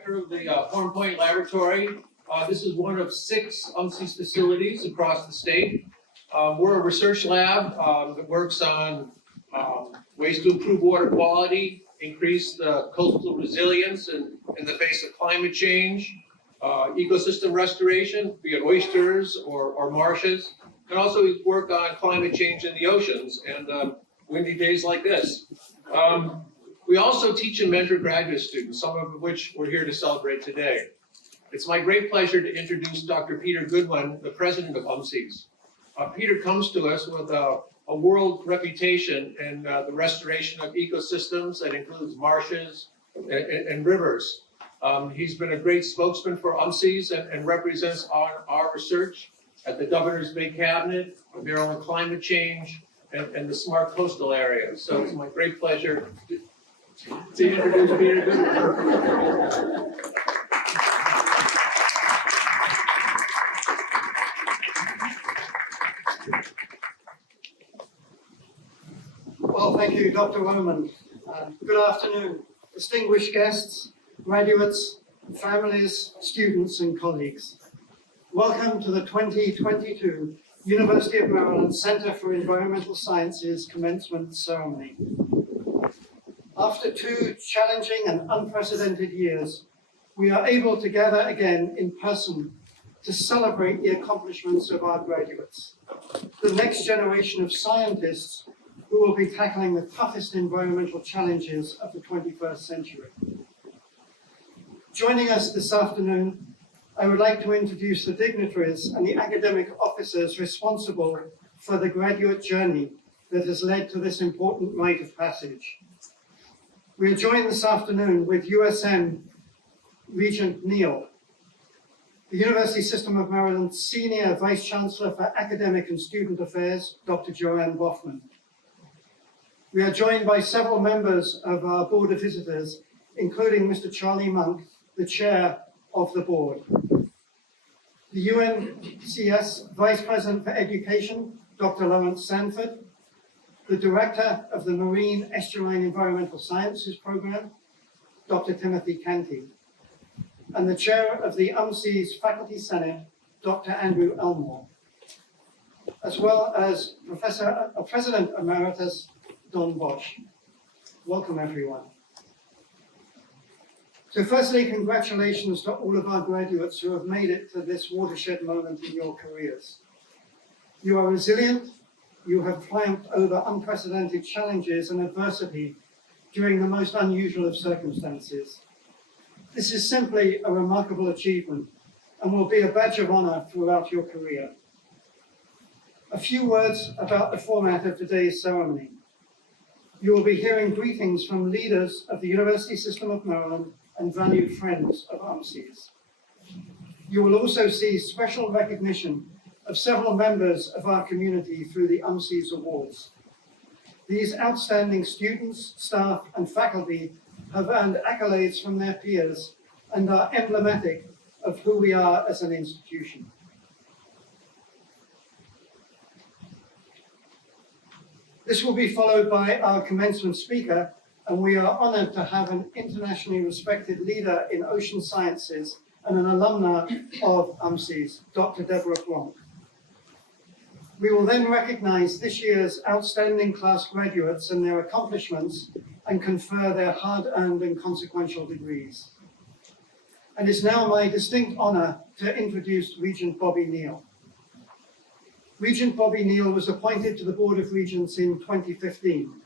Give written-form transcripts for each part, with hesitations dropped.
director of the Horn Point Laboratory. This is one of 6 UMCES facilities across the state. We're a research lab that works on ways to improve water quality, increase the coastal resilience in the face of climate change, ecosystem restoration, be it oysters or marshes, and also we work on climate change in the oceans and windy days like this. We also teach and mentor graduate students, some of which we're here to celebrate today. It's my great pleasure to introduce Dr. Peter Goodwin, the president of UMCES. Peter comes to us with a world reputation in the restoration of ecosystems that includes marshes and rivers. He's been a great spokesman for UMCES and represents our research at the Governor's Bay Cabinet, Maryland climate change, and the smart coastal area. So it's my great pleasure to introduce Peter Goodwin. Well, thank you, Dr. Roman. Good afternoon, distinguished guests, graduates, families, students, and colleagues. Welcome to the 2022 University of Maryland Center for Environmental Sciences Commencement Ceremony. After 2 challenging and unprecedented years, we are able to gather again in person to celebrate the accomplishments of our graduates, the next generation of scientists who will be tackling the toughest environmental challenges of the 21st century. Joining us this afternoon, I would like to introduce the dignitaries and the academic officers responsible for the graduate journey that has led to this important rite of passage. We are joined this afternoon with USM Regent Neal, the University System of Maryland's Senior Vice Chancellor for Academic and Student Affairs, Dr. Joanne Boffman. We are joined by several members of our Board of Visitors, including Mr. Charlie Monk, the Chair of the Board. The UMCES Vice President for Education, Dr. Lawrence Sanford, the Director of the Marine Estuarine Environmental Sciences Program, Dr. Timothy Canty, and the Chair of the UMCES Faculty Senate, Dr. Andrew Elmore, as well as President Emeritus Don Bosch. Welcome, everyone. So firstly, congratulations to all of our graduates who have made it to this watershed moment in your careers. You are resilient, you have triumphed over unprecedented challenges and adversity during the most unusual of circumstances. This is simply a remarkable achievement and will be a badge of honor throughout your career. A few words about the format of today's ceremony. You will be hearing greetings from leaders of the University System of Maryland and valued friends of UMCES. You will also see special recognition of several members of our community through the UMCES Awards. These outstanding students, staff, and faculty have earned accolades from their peers and are emblematic of who we are as an institution. This will be followed by our commencement speaker, and we are honored to have an internationally respected leader in ocean sciences and an alumna of UMCES, Dr. Deborah Blanc. We will then recognize this year's outstanding class graduates and their accomplishments and confer their hard-earned and consequential degrees. And it's now my distinct honor to introduce Regent Bobby Neal. Regent Bobby Neal was appointed to the Board of Regents in 2015.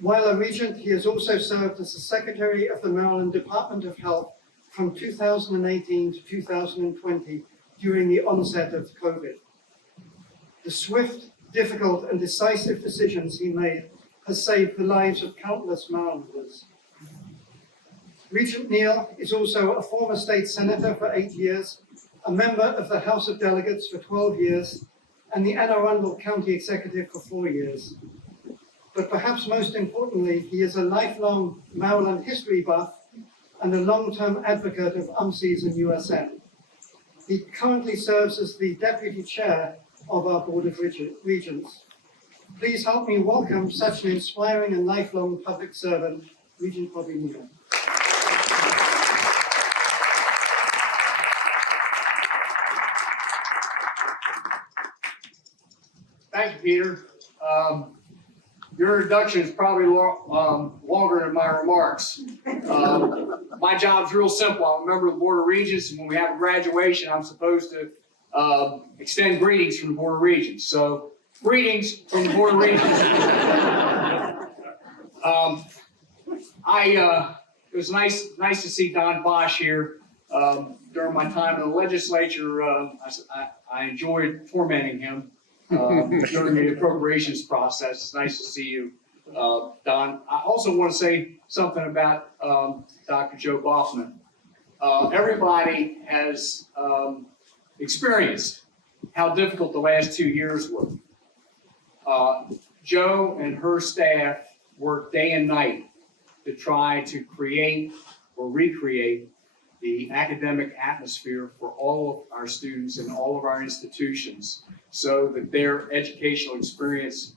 While a regent, he has also served as the Secretary of the Maryland Department of Health from 2018 to 2020 during the onset of COVID. The swift, difficult, and decisive decisions he made has saved the lives of countless Marylanders. Regent Neal is also a former state senator for 8 years, a member of the House of Delegates for 12 years, and the Anne Arundel County Executive for 4 years. But perhaps most importantly, he is a lifelong Maryland history buff and a long-term advocate of UMCES and USM. He currently serves as the Deputy Chair of our Board of Regents. Please help me welcome such an inspiring and lifelong public servant, Regent Bobby Neal. Thank you, Peter. Your introduction is probably longer than my remarks. My job's real simple. I'm a member of the Board of Regents, and when we have a graduation, I'm supposed to extend greetings from the Board of Regents. So, greetings from the Board of Regents. It was nice to see Don Bosch here. During my time in the legislature, I enjoyed tormenting him during the appropriations process. It's nice to see you, Don. I also want to say something about Dr. Joe Boffman. Everybody has experienced how difficult the last 2 years were. Joe and her staff worked day and night to try to create or recreate the academic atmosphere for all of our students and all of our institutions so that their educational experience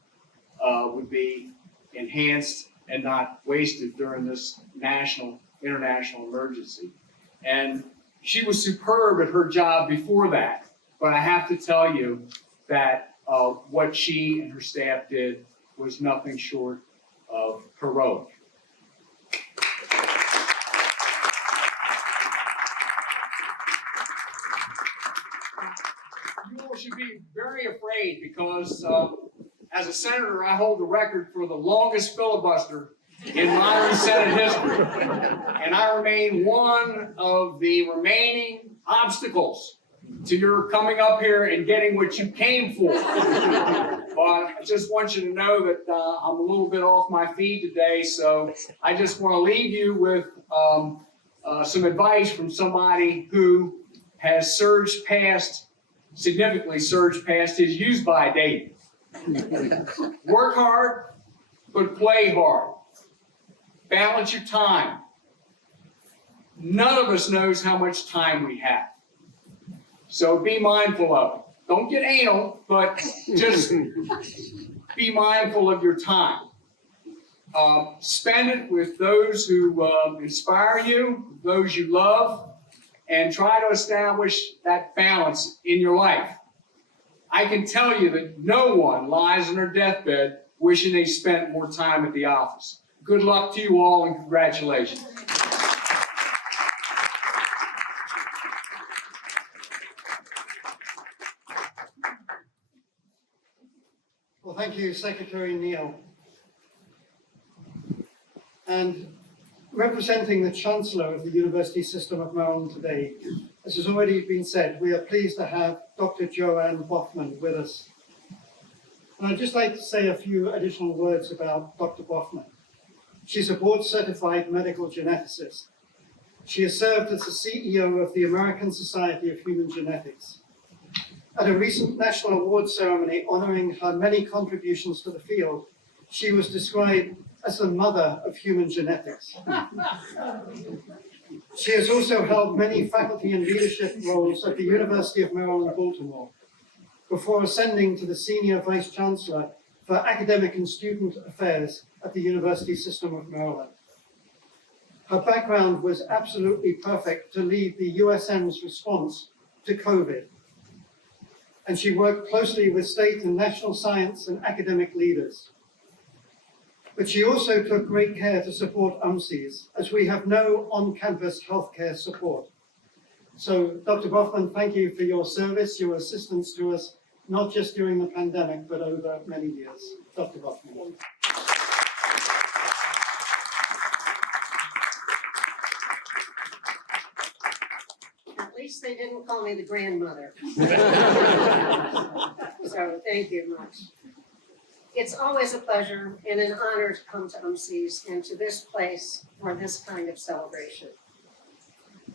would be enhanced and not wasted during this international emergency. And she was superb at her job before that, but I have to tell you that what she and her staff did was nothing short of heroic. You all should be very afraid because as a senator, I hold the record for the longest filibuster in modern Senate history. And I remain one of the remaining obstacles to your coming up here and getting what you came for. But I just want you to know that I'm a little bit off my feed today, so I just want to leave you with some advice from somebody who has significantly surged past his use-by date. Work hard, but play hard. Balance your time. None of us knows how much time we have. So be mindful of it. Don't get anal, but just be mindful of your time. Spend it with those who inspire you, those you love, and try to establish that balance in your life. I can tell you that no one lies on their deathbed wishing they spent more time at the office. Good luck to you all and congratulations. Well, thank you, Secretary Neal. And representing the Chancellor of the University System of Maryland today, as has already been said, we are pleased to have Dr. Joanne Boffman with us. And I'd just like to say a few additional words about Dr. Boffman. She's a board-certified medical geneticist. She has served as the CEO of the American Society of Human Genetics. At a recent national awards ceremony honoring her many contributions to the field, she was described as the mother of human genetics. She has also held many faculty and leadership roles at the University of Maryland, Baltimore, before ascending to the Senior Vice Chancellor for Academic and Student Affairs at the University System of Maryland. Her background was absolutely perfect to lead the USM's response to COVID. And she worked closely with state and national science and academic leaders. But she also took great care to support UMCES, as we have no on-campus healthcare support. So, Dr. Boffman, thank you for your service, your assistance to us, not just during the pandemic, but over many years. Dr. Boffman. At least they didn't call me the grandmother. So thank you much. It's always a pleasure and an honor to come to UMCES and to this place for this kind of celebration.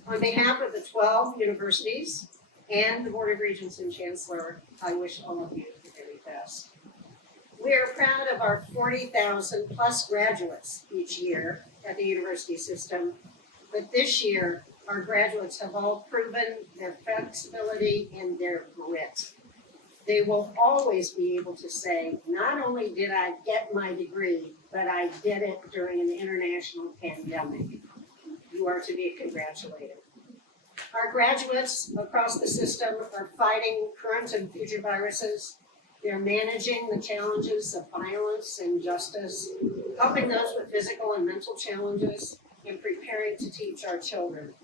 On behalf of the 12 universities and the Board of Regents and Chancellor, I wish all of you the very best. We are proud of our 40,000 plus graduates each year at the university system, but this year, our graduates have all proven their flexibility and their grit. They will always be able to say, not only did I get my degree, but I did it during an international pandemic. You are to be congratulated. Our graduates across the system are fighting current and future viruses They're managing the challenges of violence and justice, helping those with physical and mental challenges, and preparing to teach our children.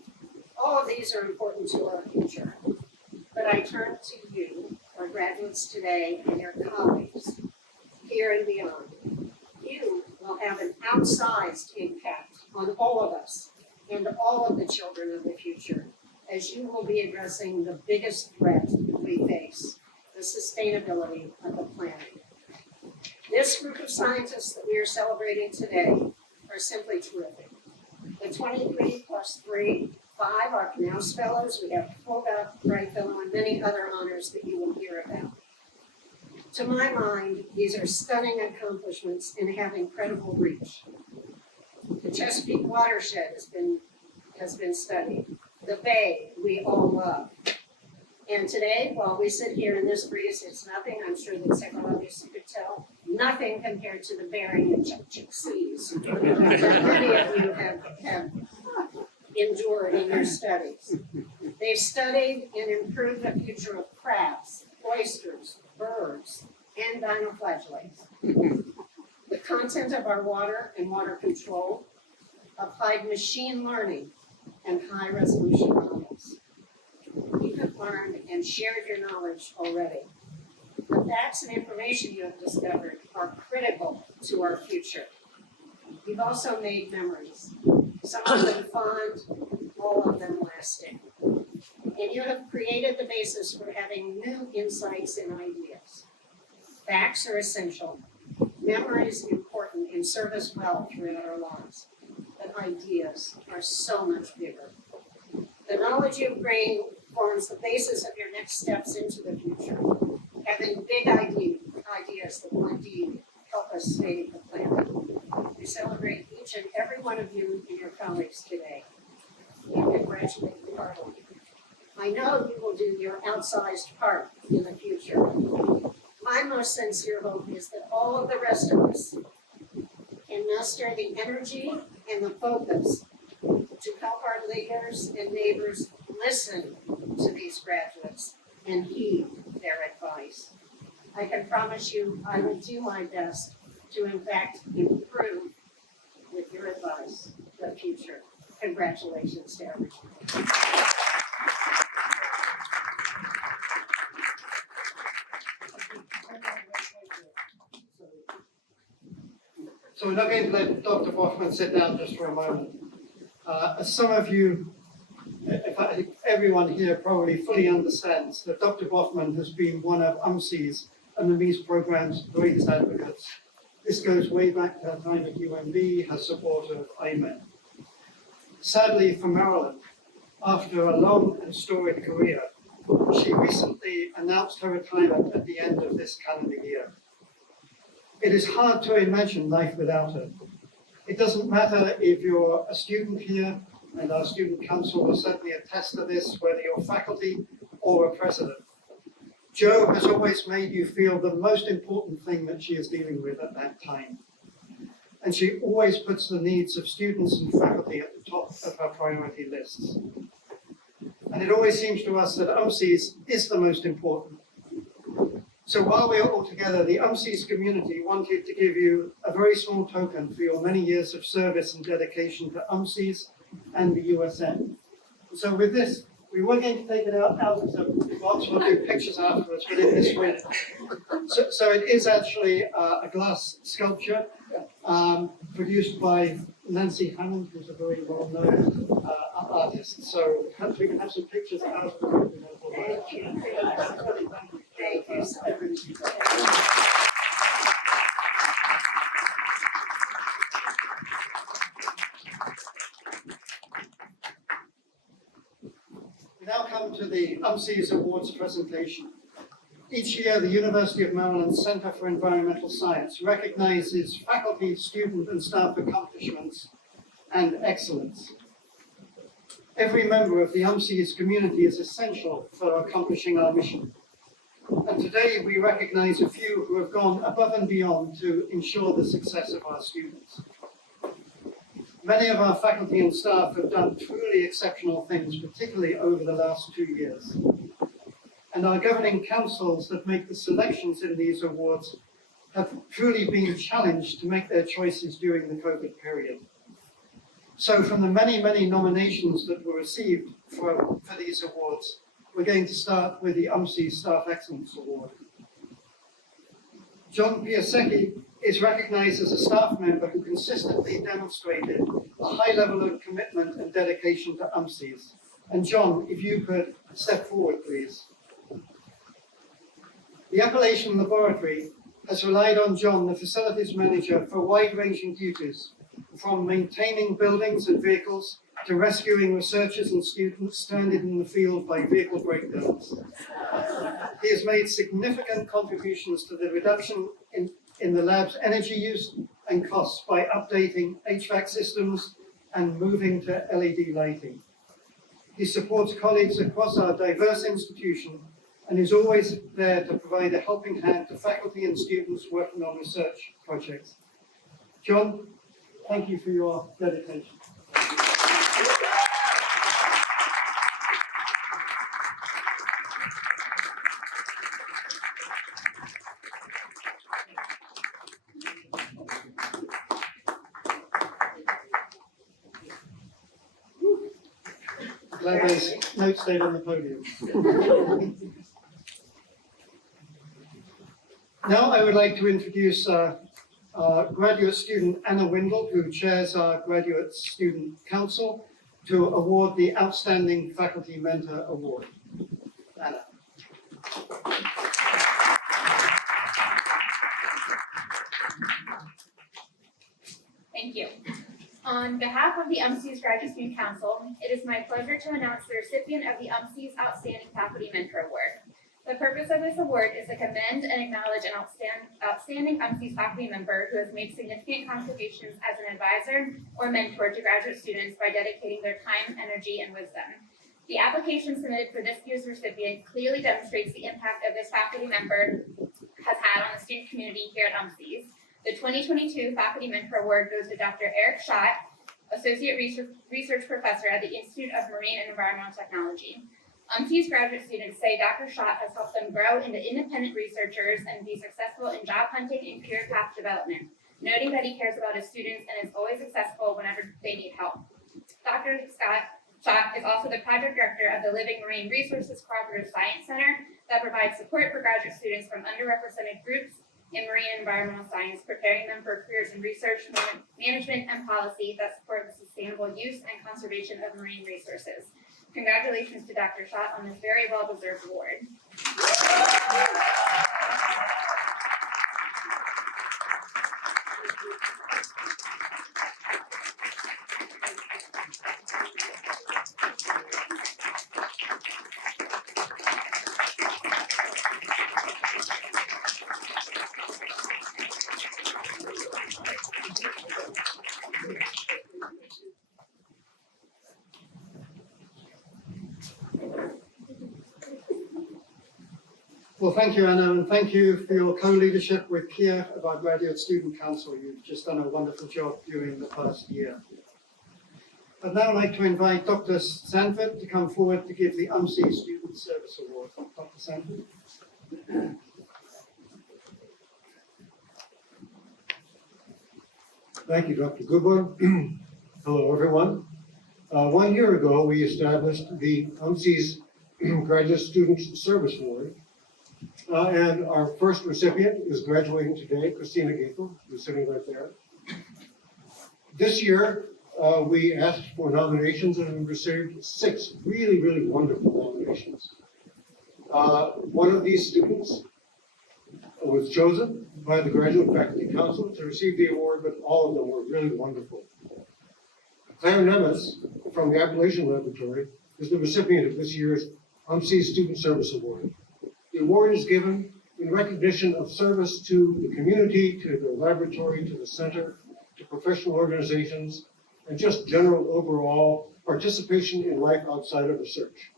All of these are important to our future. But I turn to you, our graduates today, and your colleagues, here and beyond. You will have an outsized impact on all of us and all of the children of the future, as you will be addressing the biggest threat we face, the sustainability of the planet. This group of scientists that we are celebrating today are simply terrific. The 23 plus 3, 5 are Knaus Fellows. We have Fulbright Fellow and many other honors that you will hear about. To my mind, these are stunning accomplishments and have incredible reach. The Chesapeake watershed has been studied. The Bay we all love. And today, while we sit here in this breeze, it's nothing, I'm sure that several of you could tell, nothing compared to the Bering and Chukchuk seas that many of you have endured in your studies. They've studied and improved the future of crabs, oysters, birds, and dinoflagellates. The content of our water and water control, applied machine learning, and high-resolution models. You have learned and shared your knowledge already. The facts and information you have discovered are critical to our future. You've also made memories, some of them fond, all of them lasting. And you have created the basis for having new insights and ideas. Facts are essential, memories important, and serve us well throughout our lives. But ideas are so much bigger. The knowledge you bring forms the basis of your next steps into the future. Having big ideas that will indeed help us save the planet. We celebrate each and every one of you and your colleagues today. We congratulate you heartily. I know you will do your outsized part in the future. My most sincere hope is that all of the rest of us can muster the energy and the focus to help our leaders and neighbors listen to these graduates and heed their advice. I can promise you I will do my best to in fact improve with your advice the future. Congratulations to everyone. So we're not going to let Dr. Boffman sit down just for a moment. As some of you, in fact, everyone here probably fully understands that Dr. Boffman has been one of UMCES and the MEES program's greatest advocates. This goes way back to her time at UMB, her support of IMED. Sadly for Marilyn, after a long and storied career, she recently announced her retirement at the end of this calendar year. It is hard to imagine life without her. It doesn't matter if you're a student here, and our student council will certainly attest to this, whether you're faculty or a president. Jo has always made you feel the most important thing that she is dealing with at that time. And she always puts the needs of students and faculty at the top of her priority lists. And it always seems to us that UMCES is the most important. So while we are all together, the UMCES community wanted to give you a very small token for your many years of service and dedication to UMCES and the USN. So with this, we were going to take it out of the box. We'll do pictures afterwards, but in this way. So it is actually a glass sculpture produced by Nancy Hammond, who's a very well-known artist. So perhaps we can have some pictures out of the Thank you. Thank you so much. We now come to the UMCES Awards presentation. Each year, the University of Maryland Center for Environmental Science recognizes faculty, student, and staff accomplishments and excellence. Every member of the UMCES community is essential for accomplishing our mission. And today, we recognize a few who have gone above and beyond to ensure the success of our students. Many of our faculty and staff have done truly exceptional things, particularly over the last 2 years. and our governing councils that make the selections in these awards have truly been challenged to make their choices during the COVID period. So from the many, many nominations that were received for these awards, we're going to start with the UMCES Staff Excellence Award. John Piasecki is recognized as a staff member who consistently demonstrated a high level of commitment and dedication to UMCES. And John, if you could step forward, please. The Appalachian Laboratory has relied on John, the facilities manager, for wide-ranging duties, from maintaining buildings and vehicles to rescuing researchers and students stranded in the field by vehicle breakdowns. He has made significant contributions to the reduction in the lab's energy use and costs by updating HVAC systems and moving to LED lighting. He supports colleagues across our diverse institution and is always there to provide a helping hand to faculty and students working on research projects. John, thank you for your dedication. Glad those notes stayed on the podium. Now I would like to introduce graduate student Anna Windle, who chairs our Graduate Student Council, to award the Outstanding Faculty Mentor Award. Anna. Thank you. On behalf of the UMCES Graduate Student Council, it is my pleasure to announce the recipient of the UMCES Outstanding Faculty Mentor Award. The purpose of this award is to commend and acknowledge an outstanding UMCES faculty member who has made significant contributions as an advisor or mentor to graduate students by dedicating their time, energy, and wisdom. The application submitted for this year's recipient clearly demonstrates the impact of this faculty member has had on the student community here at UMCES. The 2022 Faculty Mentor Award goes to Dr. Eric Schott, Associate Research Professor at the Institute of Marine and Environmental Technology. UMCES graduate students say Dr. Schott has helped them grow into independent researchers and be successful in job hunting and career path development, noting that he cares about his students and is always accessible whenever they need help. Dr. Schott is also the project director of the Living Marine Resources Cooperative Science Center that provides support for graduate students from underrepresented groups in marine and environmental science, preparing them for careers in research, management, and policy that support the sustainable use and conservation of marine resources. Congratulations to Dr. Schott on this very well-deserved award. Well, thank you, Anna, and thank you for your co-leadership with Kia of our Graduate Student Council. You've just done a wonderful job during the past year. I'd now like to invite Dr. Sanford to come forward to give the UMCES Student Service Award. Dr. Sanford. Thank you, Dr. Goodwin. Hello, everyone. 1 year ago, we established the UMCES Graduate Student Service Award. And our first recipient is graduating today, Christina Gaethel, who's sitting right there. This year, we asked for nominations and we received 6 really, really wonderful nominations. One of these students was chosen by the Graduate Faculty Council to receive the award, but all of them were really wonderful. Claire Nemes from the Appalachian Laboratory is the recipient of this year's UMCES Student Service Award. The award is given in recognition of service to the community, to the laboratory, to the center, to professional organizations, and just general overall participation in life outside of research.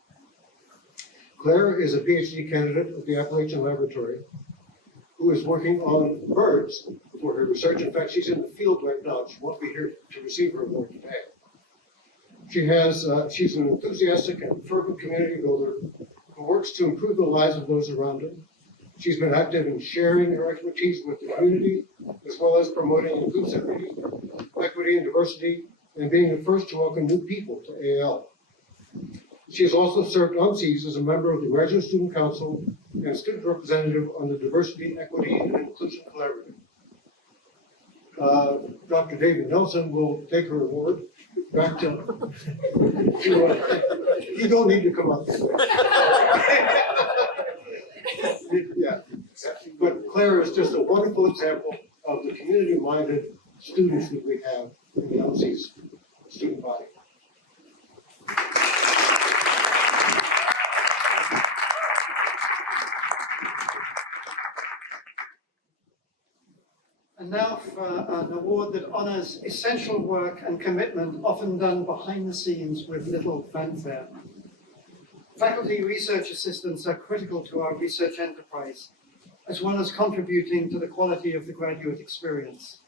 Claire is a PhD candidate at the Appalachian Laboratory who is working on birds for her research. In fact, she's in the field right now. She won't be here to receive her award today. She's an enthusiastic and fervent community builder who who works to improve the lives of those around her. She's been active in sharing her expertise with the community, as well as promoting inclusivity, equity, and diversity, and being the first to welcome new people to AL. She has also served UMCES as a member of the Graduate Student Council and student representative on the Diversity, Equity, and Inclusion Collaborative. Dr. David Nelson will take her award back to, you don't need to come up. Yeah, but Claire is just a wonderful example of the community-minded students that we have in the UMCES student body. And now for an award that honors essential work and commitment often done behind the scenes with little fanfare. Faculty research assistants are critical to our research enterprise, as well as contributing to the quality of the graduate experience.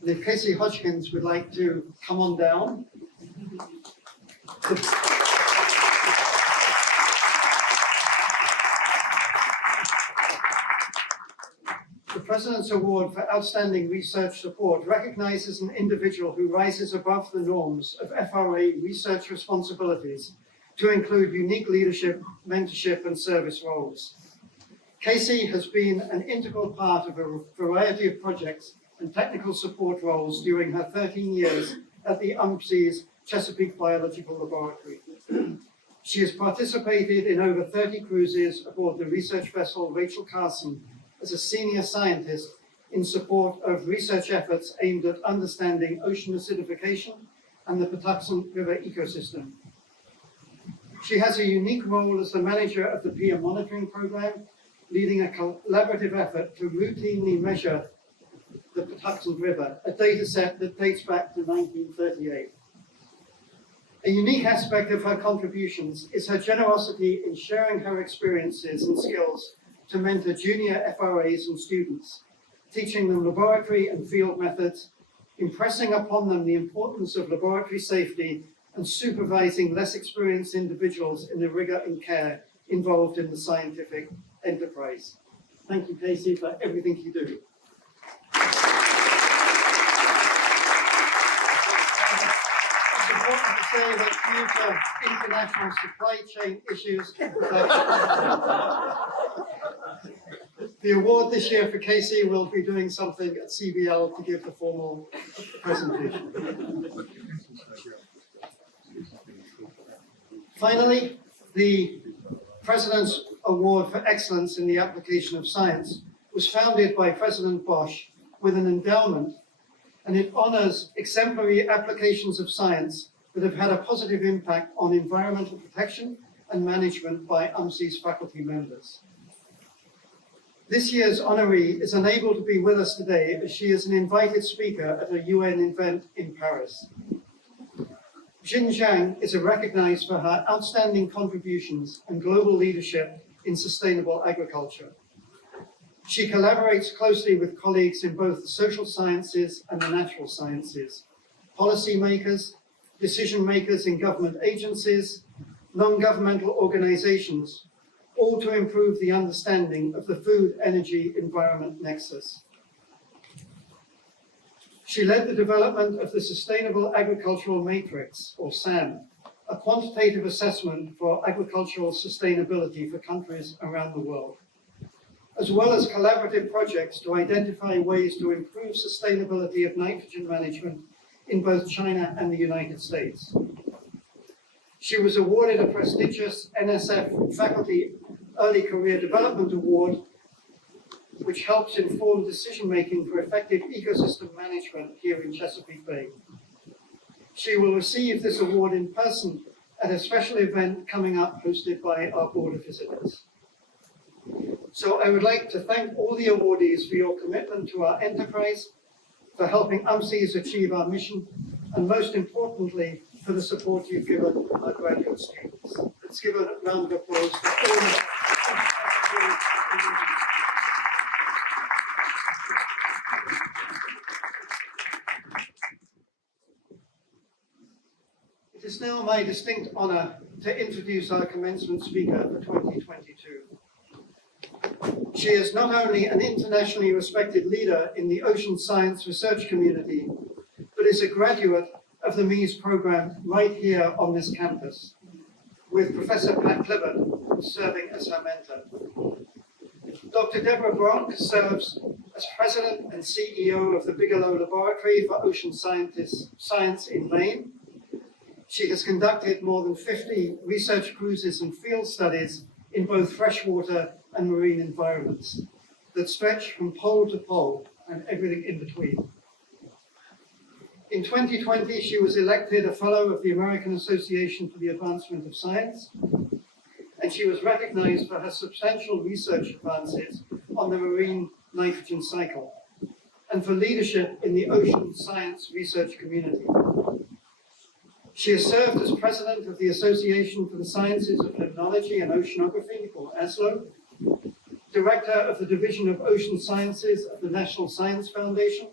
And if Casey Hodgkins would like to come on down. The President's Award for Outstanding Research Support recognizes an individual who rises above the norms of FRA research responsibilities to include unique leadership, mentorship, and service roles. Casey has been an integral part of a variety of projects and technical support roles during her 13 years at the UMCES Chesapeake Biological Laboratory. She has participated in over 30 cruises aboard the research vessel Rachel Carson as a senior scientist in support of research efforts aimed at understanding ocean acidification and the Patuxent River ecosystem. She has a unique role as the manager of the peer monitoring program, leading a collaborative effort to routinely measure the Patuxent River, a data set that dates back to 1938. A unique aspect of her contributions is her generosity in sharing her experiences and skills to mentor junior FRAs and students, teaching them laboratory and field methods, impressing upon them the importance of laboratory safety, and supervising less experienced individuals in the rigor and care involved in the scientific enterprise. Thank you, Casey, for everything you do. It's important to say that due to international supply chain issues, the award this year for Casey will be doing something at CBL to give the formal presentation. Finally, the President's Award for Excellence in the Application of Science was founded by President Bosch with an endowment, and it honors exemplary applications of science that have had a positive impact on environmental protection and management by UMCES faculty members. This year's honoree is unable to be with us today as she is an invited speaker at a UN event in Paris. Xin Zhang is recognized for her outstanding contributions and global leadership in sustainable agriculture. She collaborates closely with colleagues in both the social sciences and the natural sciences, policymakers, decision makers in government agencies, non-governmental organizations, all to improve the understanding of the food, energy, environment nexus. She led the development of the Sustainable Agricultural Matrix, or SAM, a quantitative assessment for agricultural sustainability for countries around the world, as well as collaborative projects to identify ways to improve sustainability of nitrogen management in both China and the United States. She was awarded a prestigious NSF Faculty Early Career Development Award, which helps inform decision-making for effective ecosystem management here in Chesapeake Bay. She will receive this award in person at a special event coming up hosted by our Board of Visitors. So I would like to thank all the awardees for your commitment to our enterprise, for helping UMCES achieve our mission, and most importantly, for the support you've given our graduate students. Let's give a round of applause for all of them. It is now my distinct honor to introduce our commencement speaker for 2022. She is not only an internationally respected leader in the ocean science research community, but is a graduate of the UMCES program right here on this campus, with Professor Pat Clibbert serving as her mentor. Dr. Deborah Bronk serves as President and CEO of the Bigelow Laboratory for Ocean Science in Maine. She has conducted more than 50 research cruises and field studies in both freshwater and marine environments that stretch from pole to pole and everything in between. In 2020, she was elected a Fellow of the American Association for the Advancement of Science, and she was recognized for her substantial research advances on the marine nitrogen cycle and for leadership in the ocean science research community. She has served as president of the Association for the Sciences of Limnology and Oceanography, or ASLO, director of the Division of Ocean Sciences of the National Science Foundation,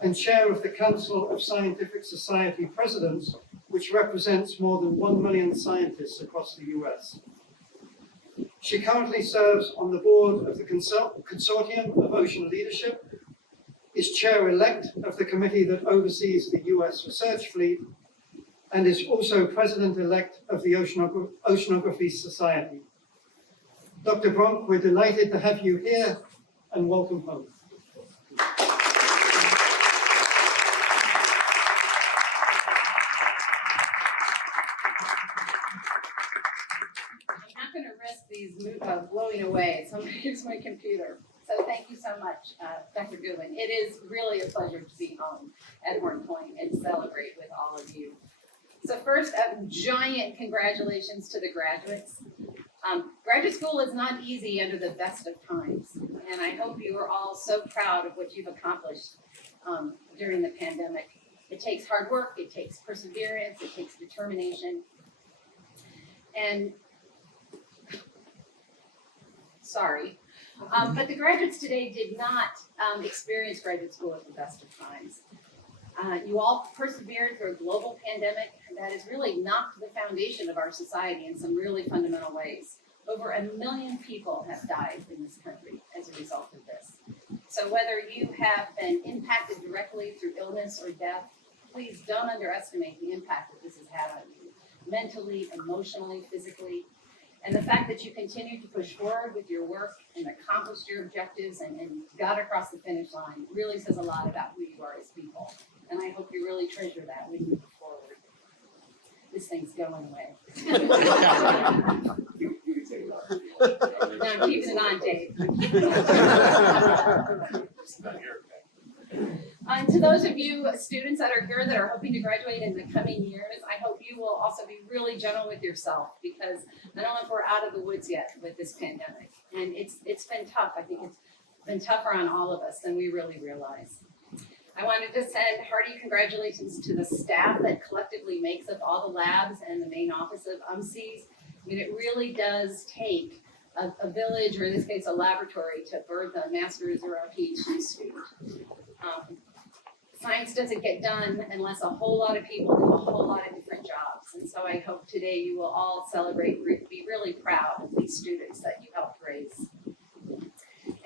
and chair of the Council of Scientific Society Presidents, which represents more than 1 million scientists across the US. She currently serves on the board of the Consortium of Ocean Leadership, is chair-elect of the committee that oversees the US Research Fleet, and is also president-elect of the Oceanography Society. Dr. Bronk, we're delighted to have you here, and welcome home. I'm not going to risk these blowing away. Somebody use my computer. So thank you so much, Dr. Goodwin. It is really a pleasure to be home at Horn Point and celebrate with all of you. So first, a giant congratulations to the graduates. Graduate school is not easy under the best of times, and I hope you are all so proud of what you've accomplished during the pandemic. It takes hard work, it takes perseverance, it takes determination. And sorry, but the graduates today did not experience graduate school at the best of times. You all persevered through a global pandemic that has really knocked the foundation of our society in some really fundamental ways. Over 1 million people have died in this country as a result of this. So whether you have been impacted directly through illness or death, please don't underestimate the impact that this has had on you, mentally, emotionally, physically. And the fact that you continue to push forward with your work and accomplished your objectives and got across the finish line really says a lot about who you are as people. And I hope you really treasure that when you move forward. This thing's going away. You can say that. No, I'm keeping it on, Dave. And to those of you students that are here that are hoping to graduate in the coming years, I hope you will also be really gentle with yourself, because I don't know if we're out of the woods yet with this pandemic. And it's been tough. I think it's been tougher on all of us than we really realize. I wanted to send hearty congratulations to the staff that collectively makes up all the labs and the main office of UMCES. I mean, it really does take a village, or in this case, a laboratory, to birth a master's or a PhD student. Science doesn't get done unless a whole lot of people do a whole lot of different jobs. And so I hope today you will all celebrate, be really proud of these students that you helped raise.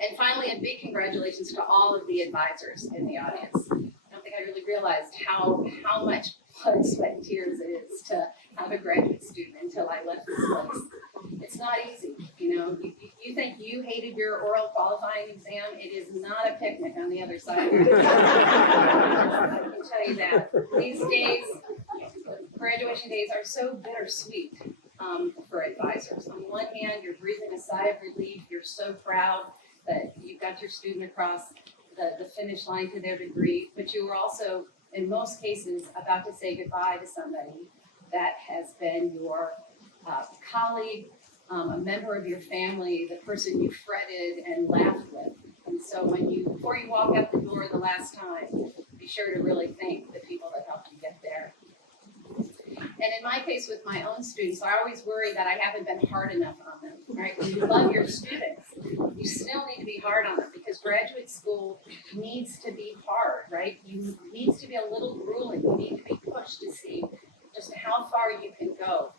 And finally, a big congratulations to all of the advisors in the audience. I don't think I really realized how much blood, sweat, and tears it is to have a graduate student until I left this place. It's not easy, you know. You think you hated your oral qualifying exam, it is not a picnic on the other side. I can tell you that. These days, graduation days are so bittersweet for advisors. On one hand, you're breathing a sigh of relief. You're so proud that you got your student across the finish line to their degree, but you were also, in most cases, about to say goodbye to somebody that has been your colleague, a member of your family, the person you fretted and laughed with. And so before you walk out the door the last time, be sure to really thank the people that helped you get there. And in my case with my own students, I always worry that I haven't been hard enough on them, right? When you love your students, you still need to be hard on them, because graduate school needs to be hard, right? You needs to be a little grueling. You need to be pushed to see just how far you can go.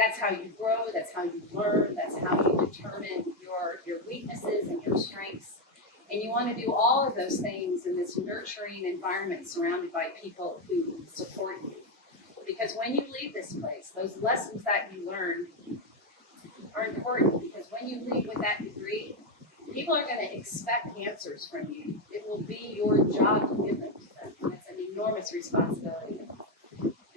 That's how you grow, that's how you learn, that's how you determine your weaknesses and your strengths. And you want to do all of those things in this nurturing environment surrounded by people who support you. Because when you leave this place, those lessons that you learn are important, because when you leave with that degree, people are going to expect answers from you. It will be your job to give them to them. And it's an enormous responsibility.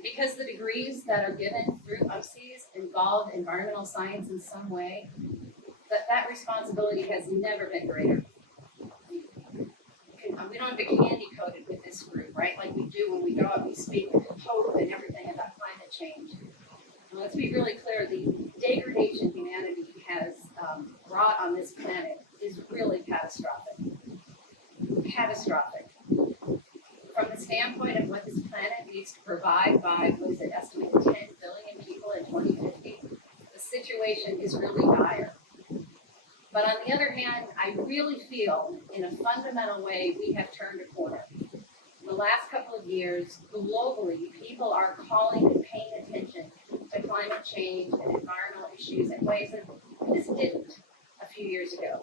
Because the degrees that are given through UMCES involve environmental science in some way, that responsibility has never been greater. We don't have to candy coat it with this group, right? Like we do when we go out, we speak with hope and everything about climate change. And let's be really clear, the degradation humanity has brought on this planet is really catastrophic. Catastrophic. From the standpoint of what this planet needs to provide by, what is it, estimated 10 billion people in 2050, the situation is really dire. But on the other hand, I really feel in a fundamental way we have turned a corner. In the last couple of years, globally, people are calling and paying attention to climate change and environmental issues in ways that this didn't a few years ago.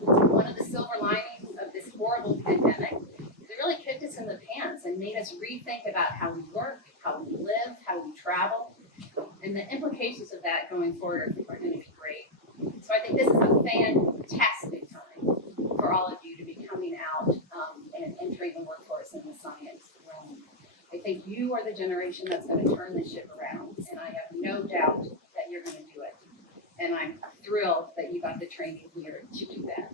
One of the silver linings of this horrible pandemic, it really kicked us in the pants and made us rethink about how we work, how we live, how we travel, and the implications of that going forward are going to be great. So I think this is a fantastic time for all of you to be coming out and entering the workforce in the science realm. I think you are the generation that's going to turn this ship around, and I have no doubt that you're going to do it. And I'm thrilled that you got the training here to do that.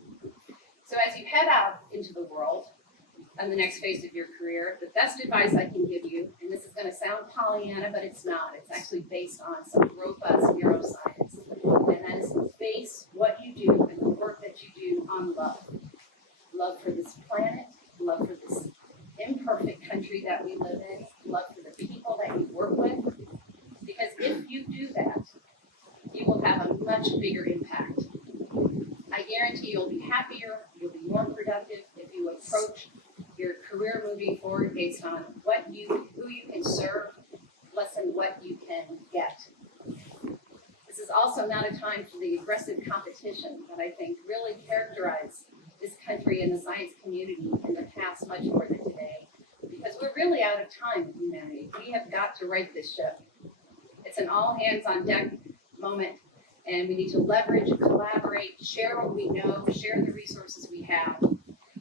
So as you head out into the world and the next phase of your career, the best advice I can give you, and this is going to sound Pollyanna, but it's not. It's actually based on some robust neuroscience. And that is to base what you do and the work that you do on love. Love for this planet, love for this imperfect country that we live in, love for the people that you work with. Because if you do that, you will have a much bigger impact. I guarantee you'll be happier, you'll be more productive if you approach your career moving forward based on who you can serve, less than what you can get. This is also not a time for the aggressive competition that I think really characterized this country and the science community in the past much more than today, because we're really out of time in humanity. We have got to right this ship. It's an all hands on deck moment, and we need to leverage, collaborate, share what we know, share the resources we have.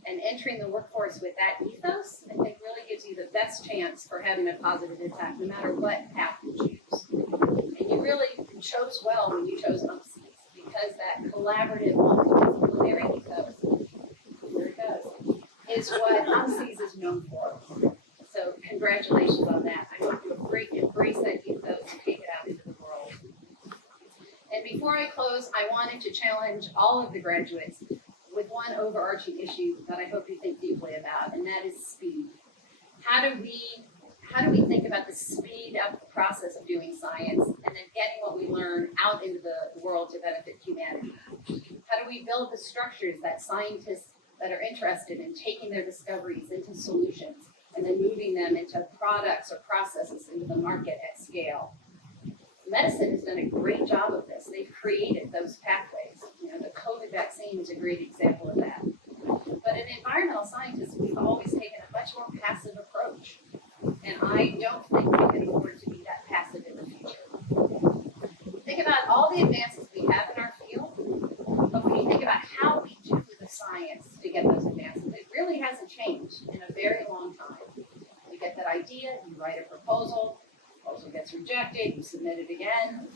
And entering the workforce with that ethos, I think really gives you the best chance for having a positive impact, no matter what path you choose. And you really chose well when you chose UMCES, because that collaborative, multidisciplinary ethos, there it goes, is what UMCES is known for. So congratulations on that. I hope you embrace that ethos and take it out into the world. And before I close, I wanted to challenge all of the graduates with one overarching issue that I hope you think deeply about, and that is speed. How do we think about the speed of the process of doing science and then getting what we learn out into the world to benefit humanity? How do we build the structures that scientists that are interested in taking their discoveries into solutions and then moving them into products or processes into the market at scale? Medicine has done a great job of this. They've created those pathways. The COVID vaccine is a great example of that. But in environmental scientists, we've always taken a much more passive approach. And I don't think we can afford to be that passive in the future. Think about all the advances we have in our field, but when you think about how we do the science to get those advances, it really hasn't changed in a very long time. You get that idea, you write a proposal gets rejected, you submit it again.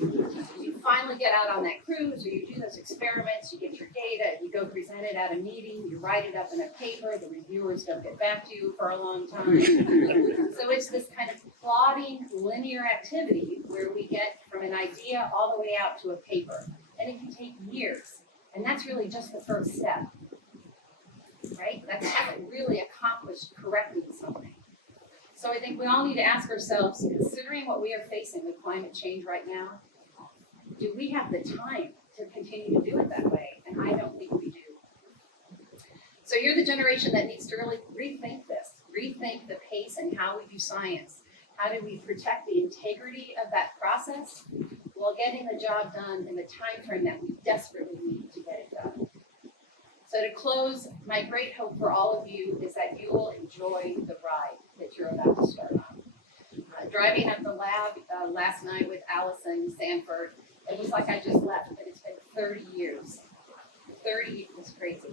You finally get out on that cruise, or you do those experiments, you get your data, you go present it at a meeting, you write it up in a paper, the reviewers don't get back to you for a long time. So it's this kind of plodding, linear activity where we get from an idea all the way out to a paper. And it can take years. And that's really just the first step, right? That hasn't really accomplished correcting something. So I think we all need to ask ourselves, considering what we are facing with climate change right now, do we have the time to continue to do it that way? And I don't think we do. So you're the generation that needs to really rethink this, rethink the pace and how we do science. How do we protect the integrity of that process while getting the job done in the time frame that we desperately need to get it done. So to close, my great hope for all of you is that you will enjoy the ride that you're about to start on. Driving up the lab last night with Allison Sanford, it was like I just left, but it's been 30 years. 30 was crazy.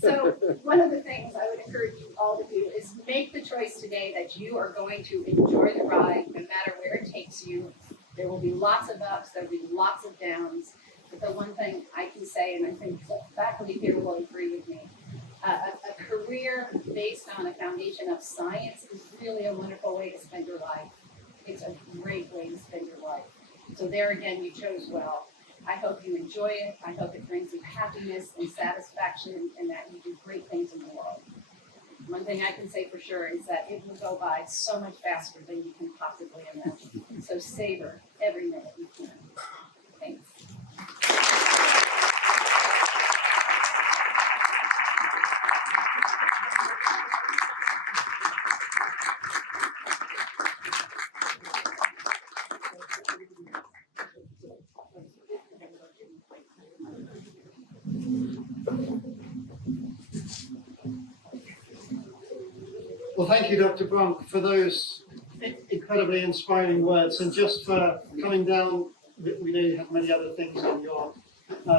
So one of the things I would encourage you all to do is make the choice today that you are going to enjoy the ride, no matter where it takes you. There will be lots of ups, there will be lots of downs. But the one thing I can say, and I think the faculty here will agree with me, a career based on a foundation of science is really a wonderful way to spend your life. It's a great way to spend your life. So there again, you chose well. I hope you enjoy it. I hope it brings you happiness and satisfaction and that you do great things in the world. One thing I can say for sure is that it will go by so much faster than you can possibly imagine. So savor every minute you can. Thanks. Well, thank you, Dr. Brunk, for those incredibly inspiring words, and just for coming down. We know you have many other things on your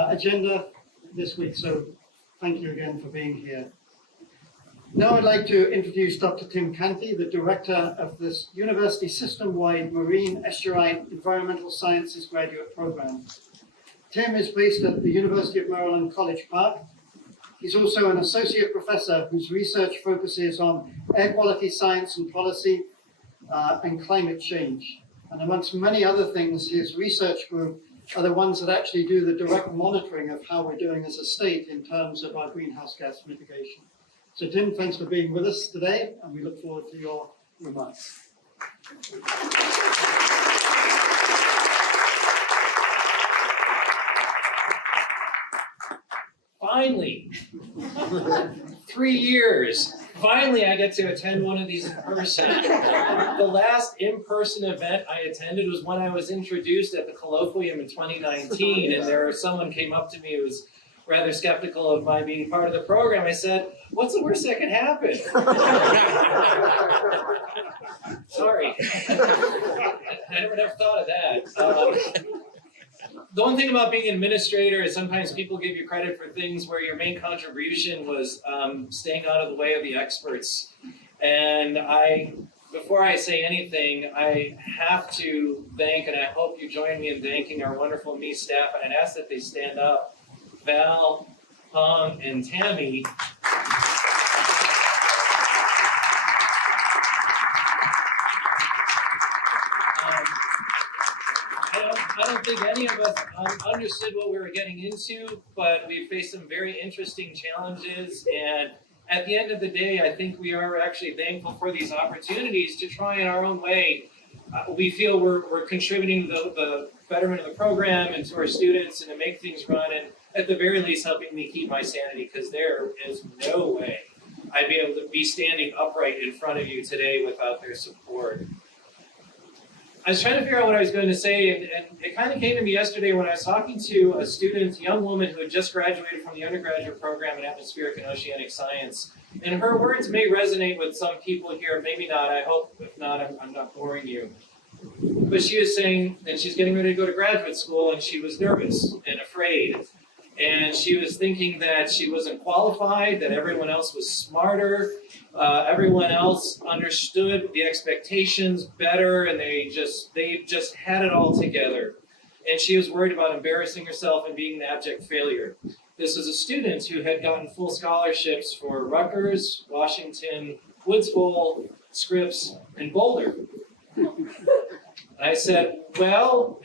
agenda this week, so thank you again for being here. Now I'd like to introduce Dr. Tim Canty, the Director of this University System-Wide Marine Estuarine Environmental Sciences Graduate Program. Tim is based at the University of Maryland, College Park. He's also an associate professor whose research focuses on air quality science and policy and climate change. And amongst many other things, his research group are the ones that actually do the direct monitoring of how we're doing as a state in terms of our greenhouse gas mitigation. So Tim, thanks for being with us today, and we look forward to your remarks. Finally, 3 years. Finally, I get to attend one of these in person. The last in-person event I attended was when I was introduced at the colloquium in 2019, and someone came up to me who was rather skeptical of my being part of the program. I said, "What's the worst that could happen?" Sorry, I never thought of that. The one thing about being an administrator is sometimes people give you credit for things where your main contribution was staying out of the way of the experts. And before I say anything, I have to thank, and I hope you join me in thanking our wonderful ME staff. I'd ask that they stand up. Val, Hong, and Tammy. I don't think any of us understood what we were getting into, but we faced some very interesting challenges. And at the end of the day, I think we are actually thankful for these opportunities to try in our own way. We feel we're contributing to the betterment of the program and to our students and to make things run, and at the very least helping me keep my sanity, because there is no way I'd be able to be standing upright in front of you today without their support. I was trying to figure out what I was going to say, and it kind of came to me yesterday when I was talking to a student, a young woman who had just graduated from the undergraduate program in atmospheric and oceanic science. And her words may resonate with some people here, maybe not. I hope, if not, I'm not boring you. But she was saying that she's getting ready to go to graduate school, and she was nervous and afraid. And she was thinking that she wasn't qualified, that everyone else was smarter, everyone else understood the expectations better, and they just had it all together. And she was worried about embarrassing herself and being an abject failure. This was a student who had gotten full scholarships for Rutgers, Washington, Woods Hole, Scripps, and Boulder. And I said, well,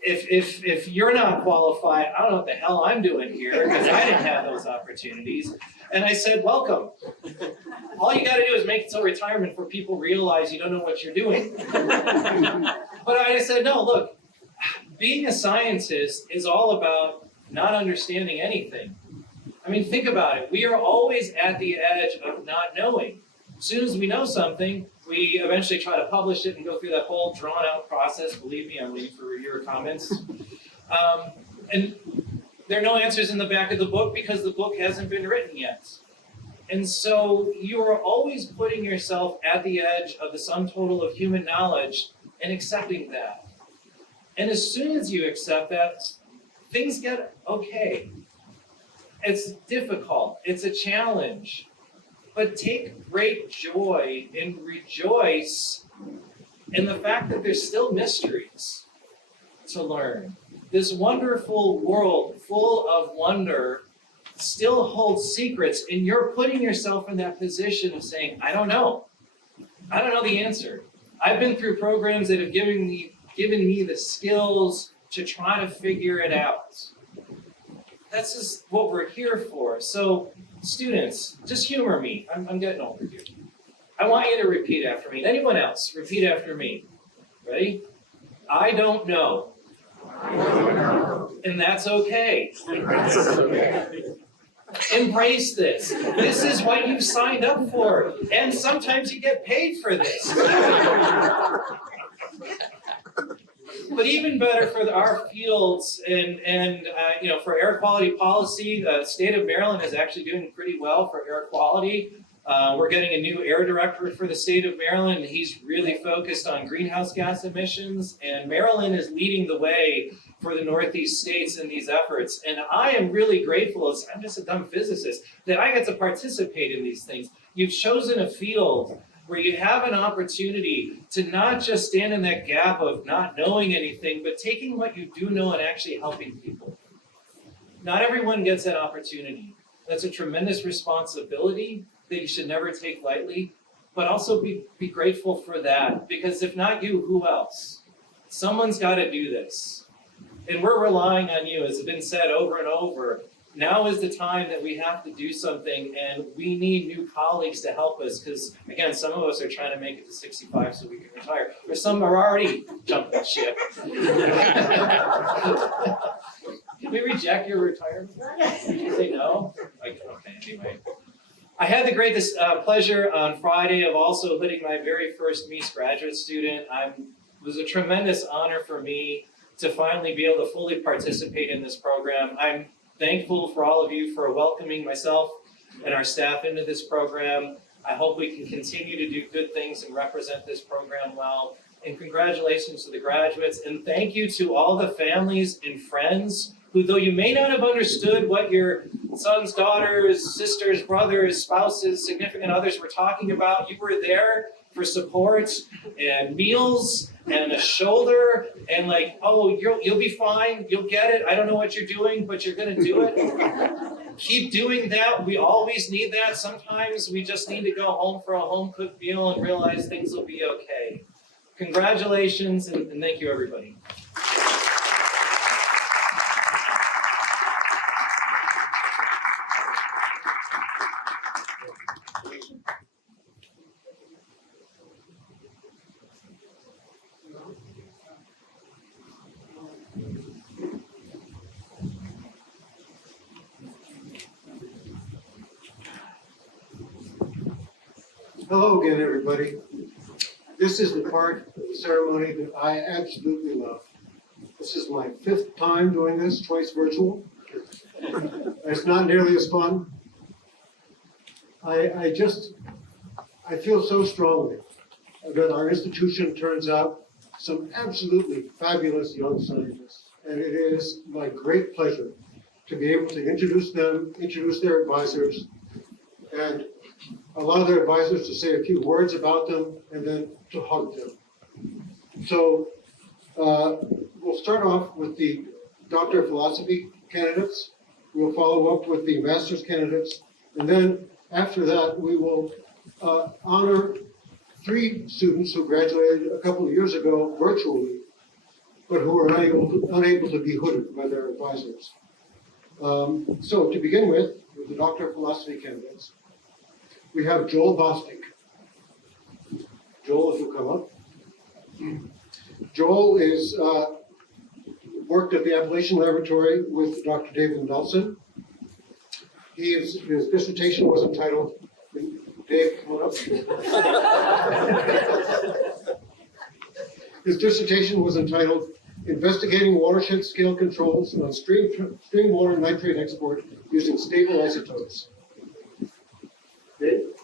if you're not qualified, I don't know what the hell I'm doing here, because I didn't have those opportunities. And I said, welcome. All you gotta do is make it so retirement where people realize you don't know what you're doing. But I said, no, look, being a scientist is all about not understanding anything. I mean, think about it. We are always at the edge of not knowing. as soon as we know something, we eventually try to publish it and go through that whole drawn-out process. Believe me, I'm waiting for your comments. And there are no answers in the back of the book because the book hasn't been written yet. And so you are always putting yourself at the edge of the sum total of human knowledge and accepting that. And as soon as you accept that, things get okay. It's difficult, it's a challenge, but take great joy and rejoice in the fact that there's still mysteries to learn. This wonderful world full of wonder still holds secrets, and you're putting yourself in that position of saying, I don't know the answer. I've been through programs that have given me the skills to try to figure it out. That's just what we're here for. So students, just humor me. I'm getting older here. I want you to repeat after me. Anyone else, repeat after me. Ready? I don't know. And that's okay. Embrace this. This is what you signed up for. And sometimes you get paid for this. But even better for our fields and for air quality policy, the state of Maryland is actually doing pretty well for air quality. We're getting a new air director for the state of Maryland. He's really focused on greenhouse gas emissions, and Maryland is leading the way for the Northeast states in these efforts. And I am really grateful, as I'm just a dumb physicist, that I get to participate in these things. You've chosen a field where you have an opportunity to not just stand in that gap of not knowing anything, but taking what you do know and actually helping people. Not everyone gets that opportunity. That's a tremendous responsibility that you should never take lightly, but also be grateful for that, because if not you, who else? Someone's got to do this. And we're relying on you, as has been said over and over. Now is the time that we have to do something, and we need new colleagues to help us, because again, some of us are trying to make it to 65 so we can retire, or some are already jumping ship. Can we reject your retirement? Did you say no? Okay, anyway. I had the great pleasure on Friday of also hooding my very first UMCES graduate student. It was a tremendous honor for me to finally be able to fully participate in this program. I'm thankful for all of you for welcoming myself and our staff into this program. I hope we can continue to do good things and represent this program well. And congratulations to the graduates, and thank you to all the families and friends who, though you may not have understood what your sons, daughters, sisters, brothers, spouses, significant others were talking about, you were there for support and meals and a shoulder and like, oh, you'll be fine, you'll get it, I don't know what you're doing, but you're gonna do it. Keep doing that, we always need that. Sometimes we just need to go home for a home-cooked meal and realize things will be okay. Congratulations, and thank you, everybody. Hello again, everybody. This is the part of the ceremony that I absolutely love. This is my 5th time doing this, twice virtual. It's not nearly as fun. I feel so strongly that our institution turns out some absolutely fabulous young scientists. And it is my great pleasure to be able to introduce them, introduce their advisors, and allow their advisors to say a few words about them, and then to hug them. So we'll start off with the Doctor of Philosophy candidates. We'll follow up with the Master's candidates. And then after that, we will honor 3 students who graduated a couple of years ago virtually, but who are unable to be hooded by their advisors. So to begin with the Doctor of Philosophy candidates, we have Joel Bostic. Joel, if you'll come up. Joel is worked at the Appalachian Laboratory with Dr. David Nelson. His dissertation was entitled Dave, come on up. His dissertation was entitled Investigating Watershed Scale Controls on Stream Water Nitrate Export Using Stable Isotopes. Dave?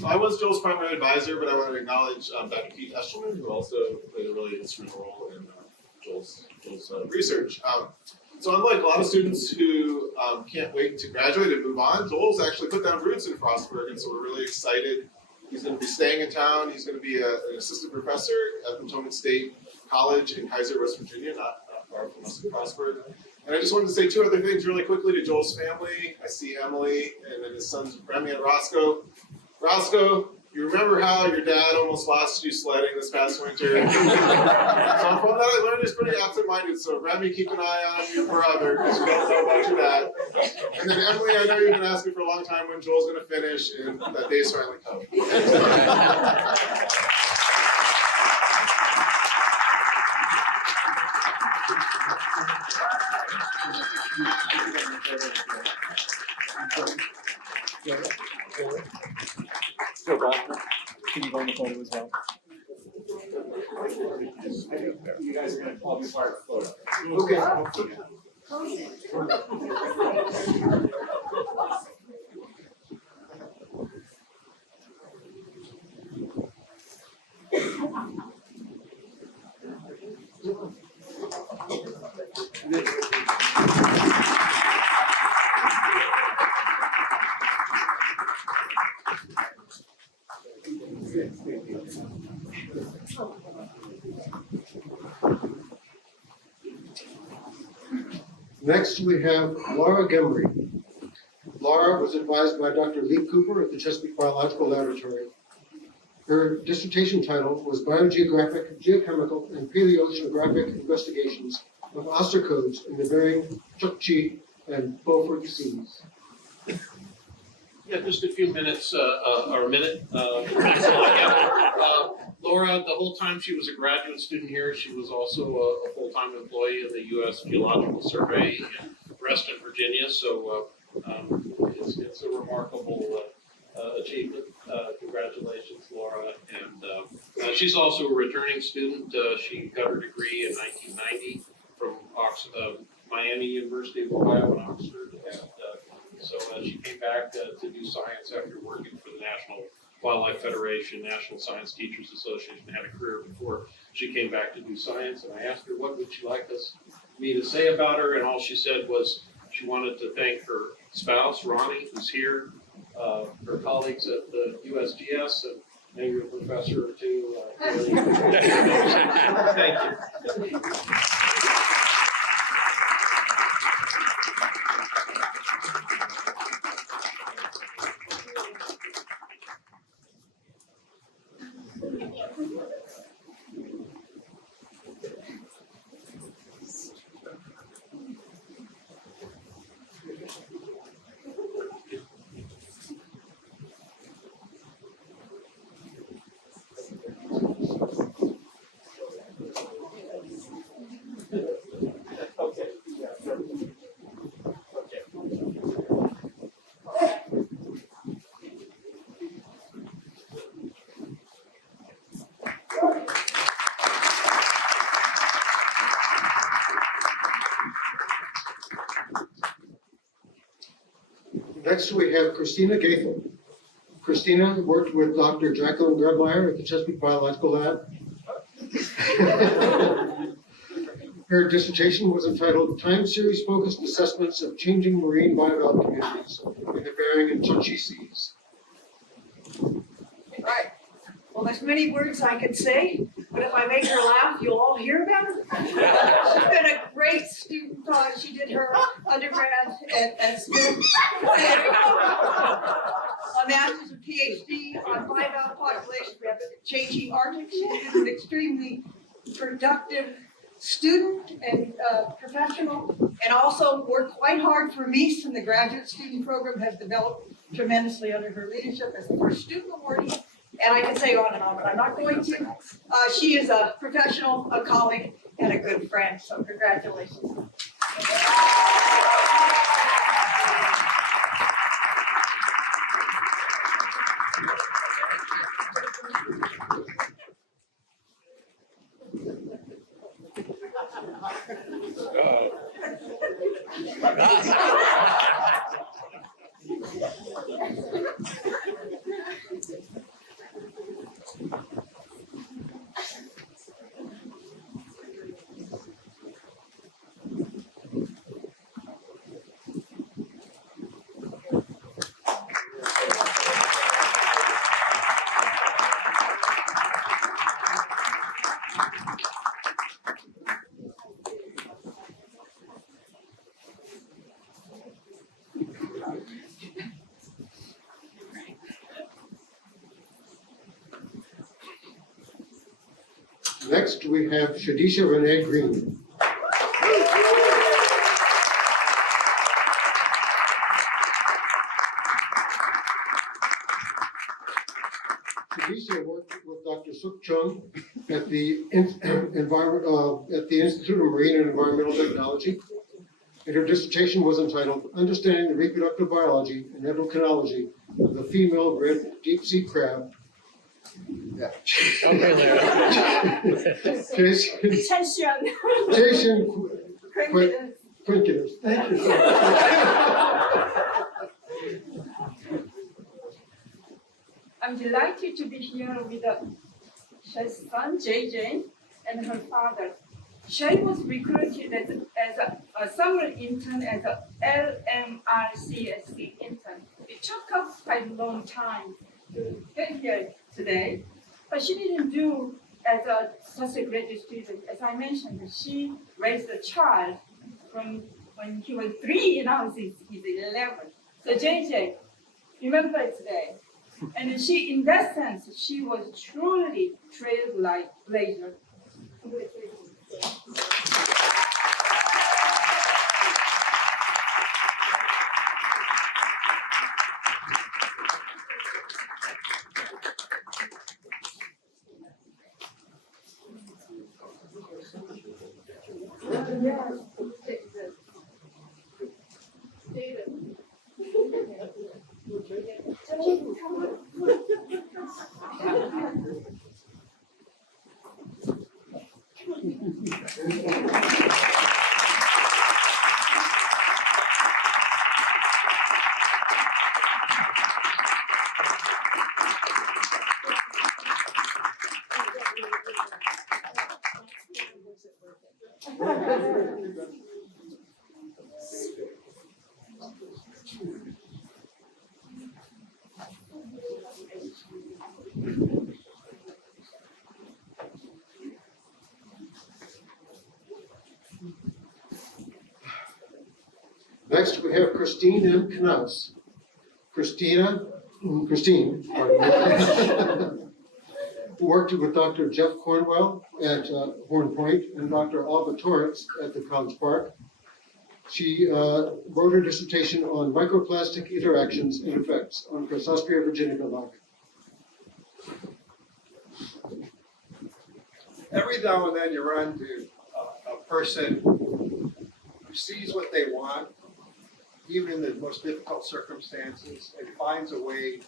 So I was Joel's primary advisor, but I want to acknowledge Dr. Keith Eshelman, who also played a really instrumental role in Joel's research. So unlike a lot of students who can't wait to graduate and move on, Joel's actually put down roots in Frostburg, and so we're really excited. He's going to be staying in town. He's going to be an assistant professor at Potomac State College in Kaiser, West Virginia, not far from us in Frostburg. And I just wanted to say two other things really quickly to Joel's family. I see Emily and then his sons Remy and Roscoe. Roscoe, you remember how your dad almost lost you sledding this past winter? So from that I learned he's pretty absent-minded, so Remy, keep an eye on your brother, because you don't know about your dad. And then Emily, I know you've been asking for a long time when Joel's gonna finish, and that day's finally come. Can you go on the photo as well? You guys are gonna pull me apart photo. Okay. Next, we have Laura Gemry. Laura was advised by Dr. Lee Cooper at the Chesapeake Biological Laboratory. Her dissertation title was Biogeographic, Geochemical, and Paleoceanographic Investigations of Ostracodes in the Bering, Chukchi, and Beaufort Seas. Yeah, just a few minutes, or a minute. Laura, the whole time she was a graduate student here, she was also a full-time employee in the U.S. Geological Survey in Reston, Virginia. So it's a remarkable achievement. Congratulations, Laura. And she's also a returning student. She got her degree in 1990 from Miami University of Ohio in Oxford. And so she came back to do science after working for the National Wildlife Federation, National Science Teachers Association, had a career before she came back to do science. And I asked her what would she like me to say about her, and all she said was she wanted to thank her spouse, Ronnie, who's here, her colleagues at the USGS, and maybe a professor or two. Thank you. Next, we have Christina Gaethel. Christina worked with Dr. Jacqueline Grebmeyer at the Chesapeake Biological Lab. Her dissertation was entitled Time Series Focused Assessments of Changing Marine Bivalve Communities in the Bering and Chukchi Seas. Right. Well, there's many words I could say, but if I make her laugh, you'll all hear about her. She's been a great student. She did her undergrad at Smith. A master's and PhD on bivalve population. We have a changing Arctic. She's been an extremely productive student and professional, and also worked quite hard for UMCES, and the graduate student program has developed tremendously under her leadership as the first student awardee. And I can say on and on, but I'm not going to. She is a professional, a colleague, and a good friend, so congratulations. Next, we have Shadisha Renee Green. Shadisha worked with Dr. Suk Chung at the Institute of Marine and Environmental Technology. And her dissertation was entitled Understanding the Reproductive Biology and Endocrinology of the Female Red Deep Sea Crab. Yeah. Jason Quinquilus. Thank you so much. I'm delighted to be here with Shay's son, JJ, and her father. Shay was recruited as a summer intern as a LMRCSC intern. It took us quite a long time to get here today, but she didn't do as such a great student. As I mentioned, she raised a child from when he was 3, and now he's 11. So JJ, remember today. And she, in that sense, she was truly trailblazer. Next, we have Christine M. Knaus. Christine, pardon me, who worked with Dr. Jeff Cornwell at Horn Point and Dr. Alba Torrance at the College Park. She wrote her dissertation on microplastic interactions and effects on Chrysostria virginica larvae. Every now and then you run into a person who sees what they want, even in the most difficult circumstances, and finds a way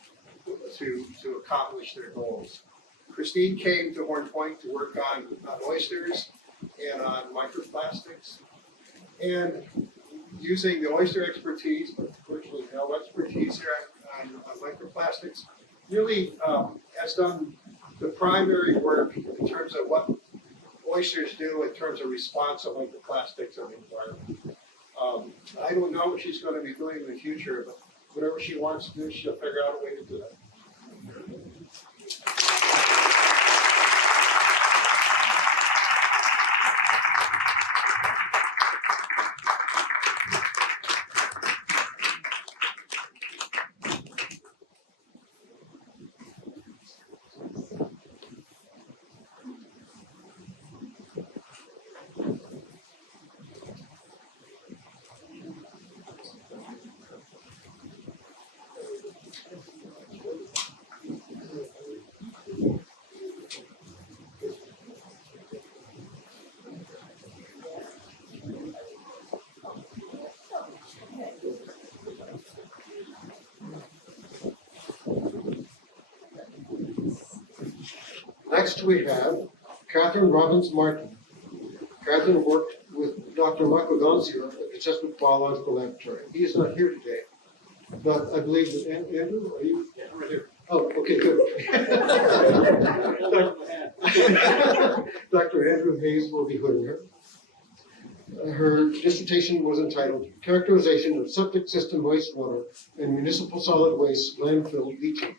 to accomplish their goals. Christine came to Horn Point to work on oysters and on microplastics. And using the oyster expertise, but virtually no expertise here on microplastics, really has done the primary work in terms of what oysters do in terms of response to microplastics in the environment. I don't know what she's going to be doing in the future, but whatever she wants to do, she'll figure out a way to do that. Next, we have Catherine Robbins Martin. Catherine worked with Dr. Michael Donzier at the Chesapeake Biological Laboratory. He is not here today. But I believe that Andrew, are you? Yeah, I'm right here. Oh, okay, good. Dr. Andrew Hayes will be hooding her. Her dissertation was entitled Characterization of Septic System Wastewater and Municipal Solid Waste Landfill Leachate.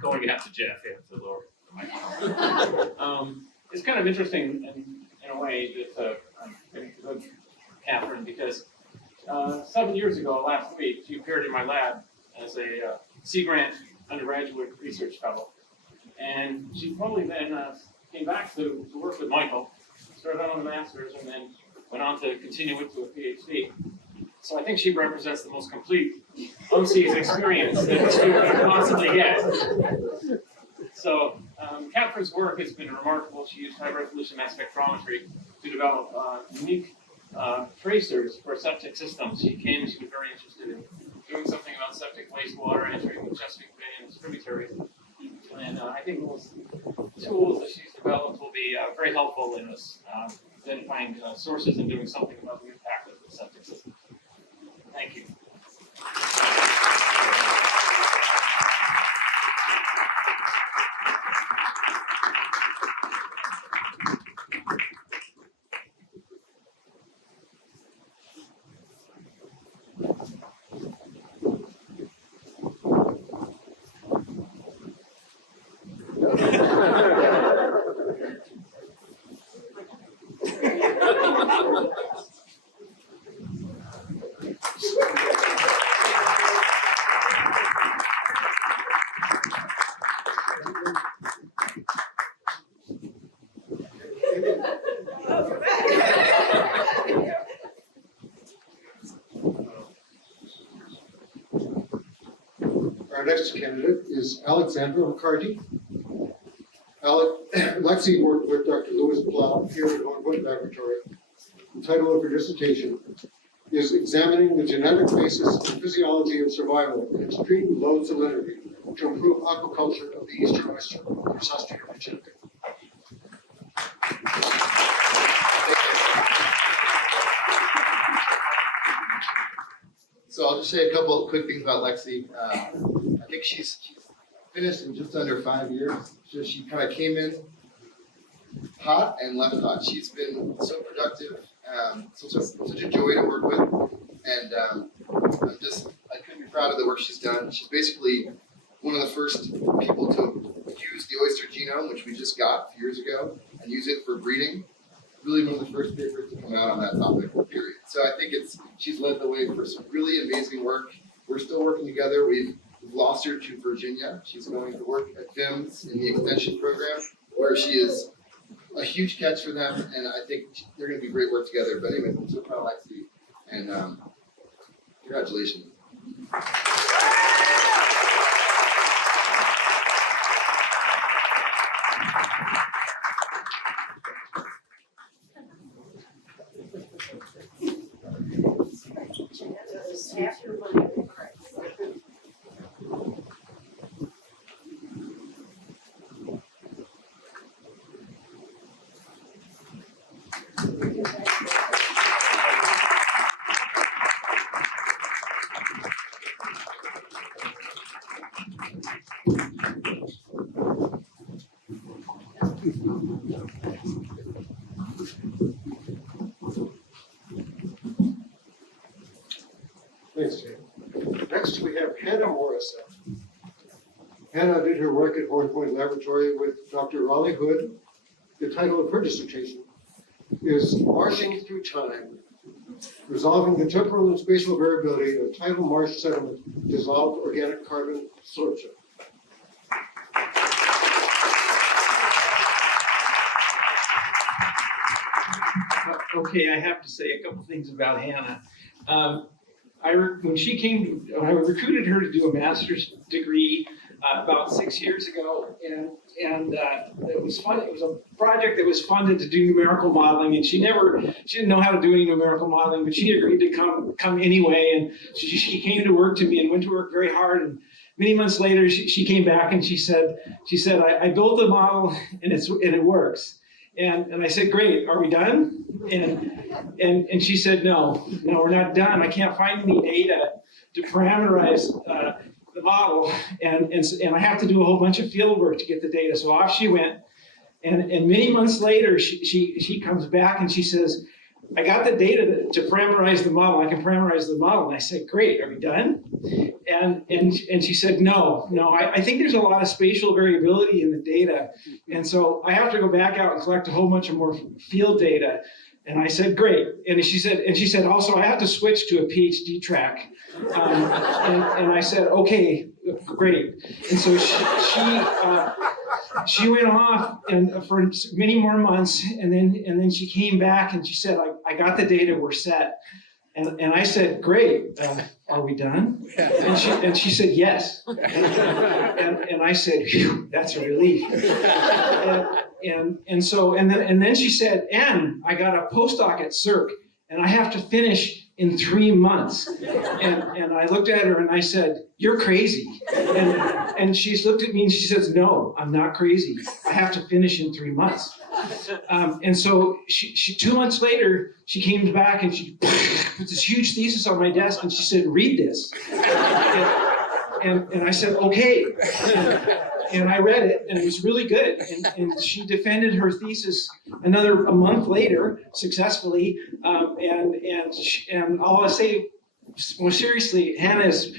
Going back to Jeff, yeah, to lower the microphone. It's kind of interesting in a way that I'm getting to know Catherine, because 7 years ago, last week, she appeared in my lab as a Sea Grant undergraduate research fellow. And she probably then came back to work with Michael, started on a master's, and then went on to continue it to a PhD. So I think she represents the most complete UMCES experience that a student could possibly get. So Catherine's work has been remarkable. She used high-resolution mass spectrometry to develop unique tracers for septic systems. She was very interested in doing something about septic wastewater entering the Chesapeake Bay and its tributaries. And I think those tools that she's developed will be very helpful in us identifying sources and doing something about the impact of the septic system. Thank you. Our next candidate is Alexandra McCarty. Lexi worked with Dr. Louis Plow here at Hornwood Laboratory. The title of her dissertation is Examining the Genetic Basis and Physiology of Survival in Extreme Low Salinity to Improve Aquaculture of the Eastern Oyster. So I'll just say a couple of quick things about Lexi. I think she's finished in just under 5 years. So she kind of came in hot and left hot. She's been so productive, such a joy to work with, and I couldn't be proud of the work she's done. She's basically one of the first people to use the oyster genome, which we just got a few years ago, and use it for breeding. Really one of the first papers to come out on that topic, period. So I think she's led the way for some really amazing work. We're still working together. We've lost her to Virginia. She's going to work at VIMS in the extension program, where she is a huge catch for them, and I think they're going to be great work together. But anyway, I'm so proud of Lexi, and congratulations. Thanks, Jay. Next, we have Hannah Morrison. Hannah did her work at Horn Point Laboratory with Dr. Raleigh Hood. The title of her dissertation is Marshing Through Time, Resolving the Temporal and Spatial Variability of Tidal Marsh Sediment Dissolved Organic Carbon Absorption. Okay, I have to say a couple things about Hannah. When I recruited her to do a master's degree about 6 years ago, and it was fun. It was a project that was funded to do numerical modeling, and she didn't know how to do any numerical modeling, but she agreed to come anyway, and she came to work to me and went to work very hard, many months later, she came back and she said, I built the model and it works. And I said, great, are we done? And she said, no, we're not done. I can't find any data to parameterize the model, and I have to do a whole bunch of field work to get the data. So off she went, and many months later, she comes back and she says, I got the data to parameterize the model. I can parameterize the model. And I said, great, are we done? And she said, no, I think there's a lot of spatial variability in the data. And so I have to go back out and collect a whole bunch of more field data. And I said, great. And she said, also, I have to switch to a PhD track. And I said, okay, great. And so she went off and for many more months, and then she came back and she said, I got the data, we're set. And I said, great, are we done? And she said, yes. And I said, phew, that's a relief. And then she said, and I got a postdoc at CERC, and I have to finish in 3 months. And I looked at her and I said, you're crazy. And she's looked at me and she says, no, I'm not crazy. I have to finish in 3 months. And so she 2 months later, she came back and she put this huge thesis on my desk and she said, read this. And I said, okay. And I read it, and it was really good. And she defended her thesis a month later successfully. And I'll say more seriously, Hannah is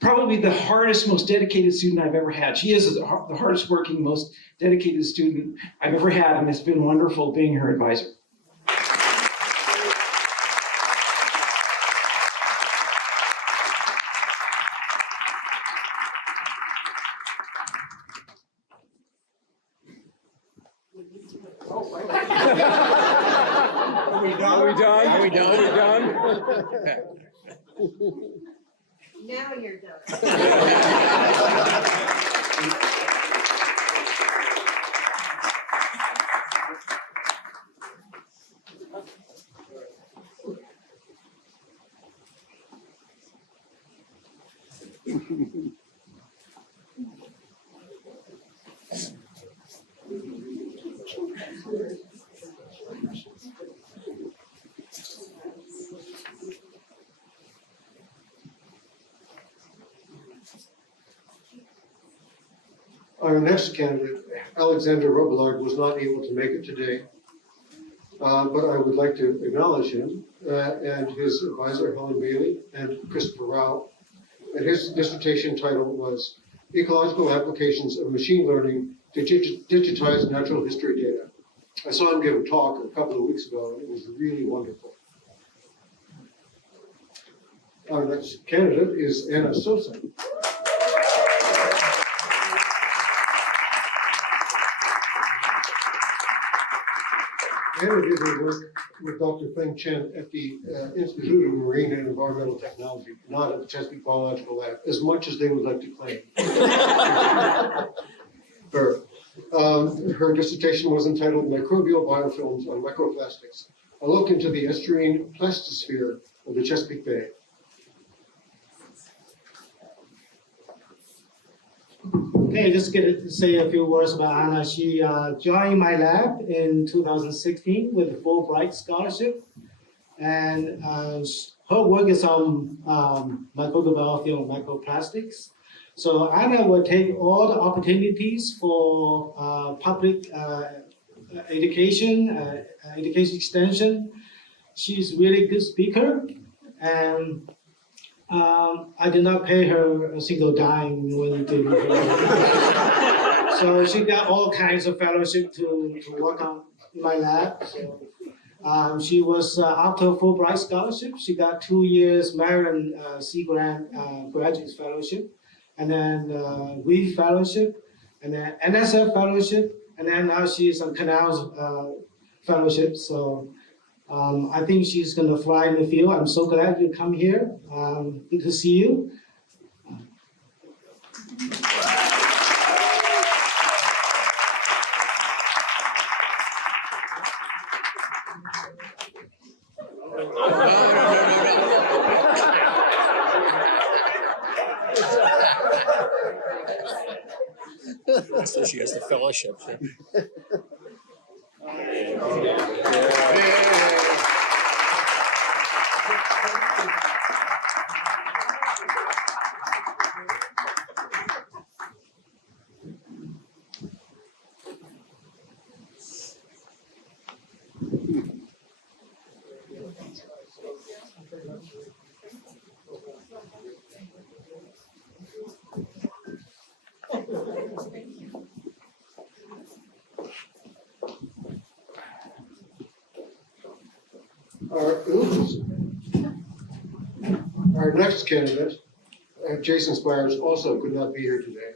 probably the hardest, most dedicated student I've ever had. She is the hardest working, most dedicated student I've ever had, and it's been wonderful being her advisor. Are we done? Now you're done. Our next candidate, Alexander Robillard, was not able to make it today, but I would like to acknowledge him and his advisor, Helen Bailey, and Christopher Rao. And his dissertation title was Ecological Applications of Machine Learning to Digitize Natural History Data. I saw him give a talk a couple of weeks ago, and it was really wonderful. Our next candidate is Anna Sosa. Anna did her work with Dr. Feng Chen at the Institute of Marine and Environmental Technology, not at the Chesapeake Biological Lab, as much as they would like to claim. Her dissertation was entitled Microbial Biofilms on Microplastics, a look into the estuarine plastosphere of the Chesapeake Bay. Okay, just get to say a few words about Anna. She joined my lab in 2016 with a Fulbright scholarship, and her work is on microbial biofilm microplastics. So Anna will take all the opportunities for public education, education extension. She's a really good speaker, and I did not pay her a single dime when we did it. So she got all kinds of fellowship to work on in my lab. So she was after Fulbright scholarship, she got 2 years Maryland Sea Grant graduate fellowship, and then WEAF fellowship, and then NSF fellowship, and then now she's on Canals fellowship. So I think she's going to fly in the field. I'm so glad you come here. Good to see you. So she has the fellowship. Our next candidate, Jason Squires, also could not be here today.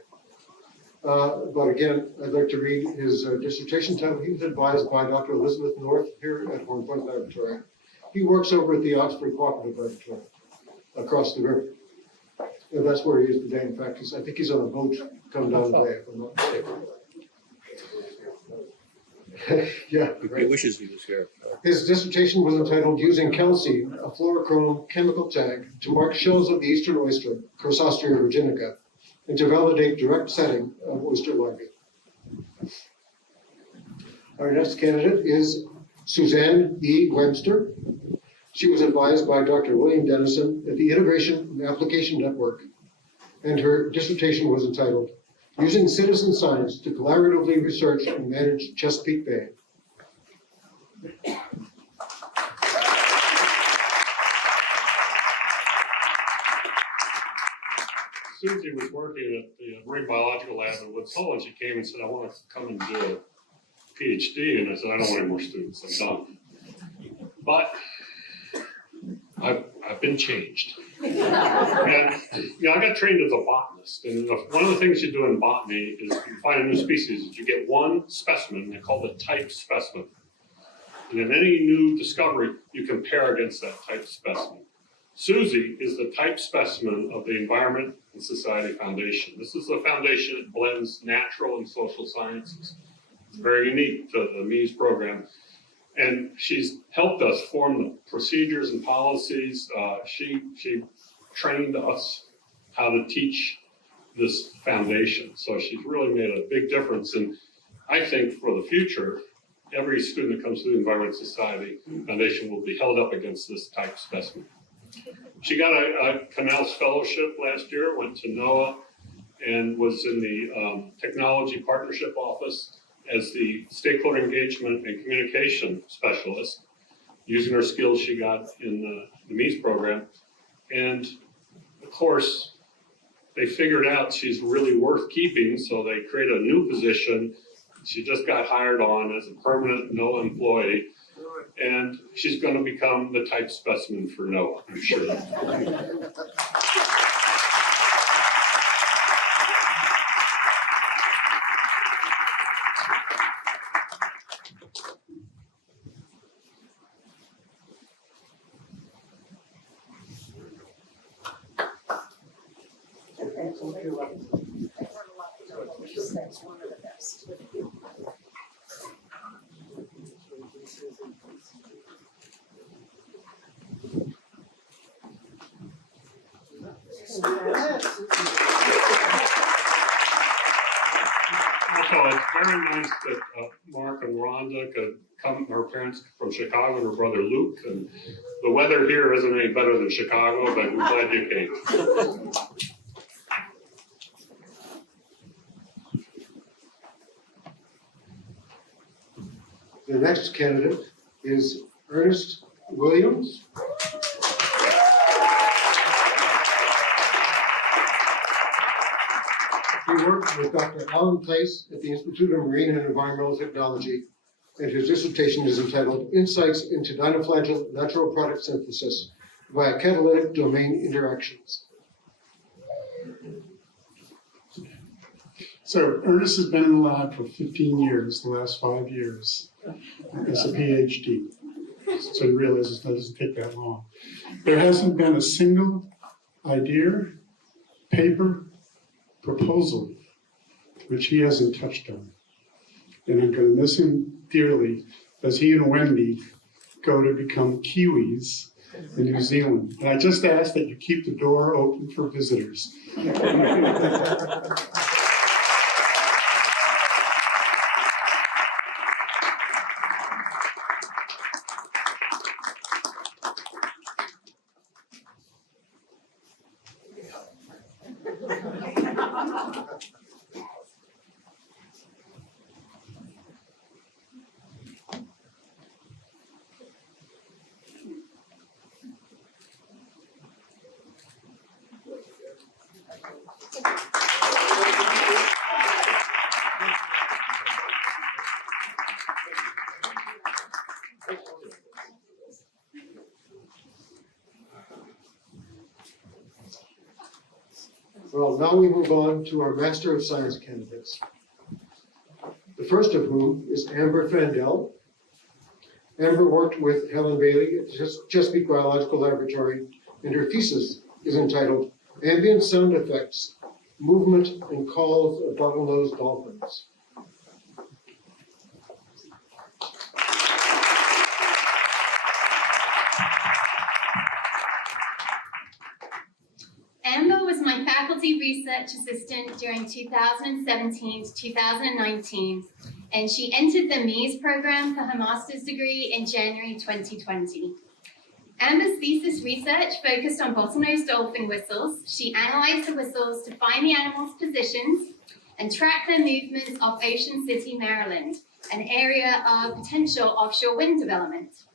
But again, I'd like to read his dissertation title. He was advised by Dr. Elizabeth North here at Horn Point Laboratory. He works over at the Oxford Cooperative Laboratory across the river. And that's where he is today. In fact, I think he's on a boat coming down the bay, if I'm not mistaken. Yeah. He wishes he was here. His dissertation was entitled Using Calcine, a Fluorochrome Chemical Tag to Mark Shells of the Eastern Oyster, Chrysostria virginica, and to validate direct setting of oyster larvae. Our next candidate is Suzanne E. Webster. She was advised by Dr. William Dennison at the Innovation and Application Network, and her dissertation was entitled Using Citizen Science to Collaboratively Research and Manage Chesapeake Bay. Susie was working at the Marine Biological Lab at Woods Hole, and she came and said, I want to come and do a PhD. And I said, I don't want any more students, I'm done. But I've been changed. And I got trained as a botanist. And one of the things you do in botany is you find a new species, is you get one specimen, they're called a type specimen. And in any new discovery, you compare against that type specimen. Susie is the type specimen of the Environment and Society Foundation. This is a foundation that blends natural and social sciences. It's very unique to the UMCES program. And she's helped us form the procedures and policies. She trained us how to teach this foundation. So she's really made a big difference. And I think for the future, every student that comes to the Environment Society Foundation will be held up against this type specimen. She got a Canals Fellowship last year, went to NOAA, and was in the Technology Partnership Office as the stakeholder engagement and communication specialist, using her skills she got in the UMCES program. And of course, they figured out she's really worth keeping, so they created a new position. She just got hired on as a permanent NOAA employee, and she's going to become the type specimen for NOAA, I'm sure. That's one of the best. So it's very nice that Mark and Rhonda could come, her parents from Chicago and her brother Luke. And the weather here isn't any better than Chicago, but we're glad you came. The next candidate is Ernest Williams. He worked with Dr. Alan Place at the Institute of Marine and Environmental Technology, and his dissertation is entitled Insights into Dinoflagellate Natural Product Synthesis via Catalytic Domain Interactions. So Ernest has been in the lab for 15 years, the last 5 years, as a PhD. So you realize it doesn't take that long. There hasn't been a single idea, paper, proposal, which he hasn't touched on. And I'm going to miss him dearly as he and Wendy go to become Kiwis in New Zealand. And I just ask that you keep the door open for visitors. Well, now we move on to our Master of Science candidates. The first of whom is Amber Fandel. Amber worked with Helen Bailey at Chesapeake Biological Laboratory, and her thesis is entitled Ambient Sound Effects, Movement and Calls of Bottlenose Dolphins. Amber was my faculty research assistant during 2017 to 2019, and she entered the UMCES program for her master's degree in January 2020. Amber's thesis research focused on bottlenose dolphin whistles. She analyzed the whistles to find the animals' positions and track their movements off Ocean City, Maryland, an area of potential offshore wind development.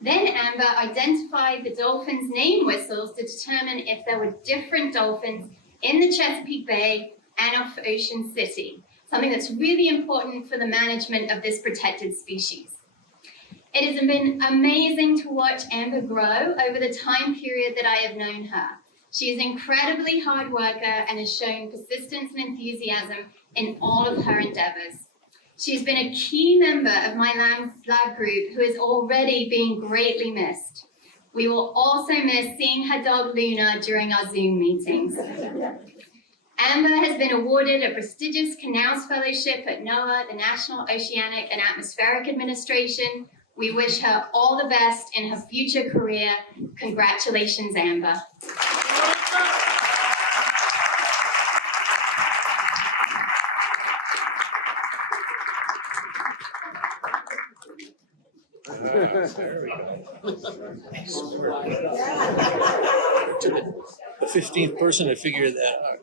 Then Amber identified the dolphins' name whistles to determine if there were different dolphins in the Chesapeake Bay and off Ocean City, something that's really important for the management of this protected species. It has been amazing to watch Amber grow over the time period that I have known her. She is an incredibly hard worker and has shown persistence and enthusiasm in all of her endeavors. She's been a key member of my lab group who is already being greatly missed. We will also miss seeing her dog Luna during our Zoom meetings. Amber has been awarded a prestigious Knauss Fellowship at NOAA, the National Oceanic and Atmospheric Administration. We wish her all the best in her future career. Congratulations, Amber. There we go. The 15th person to figure that out.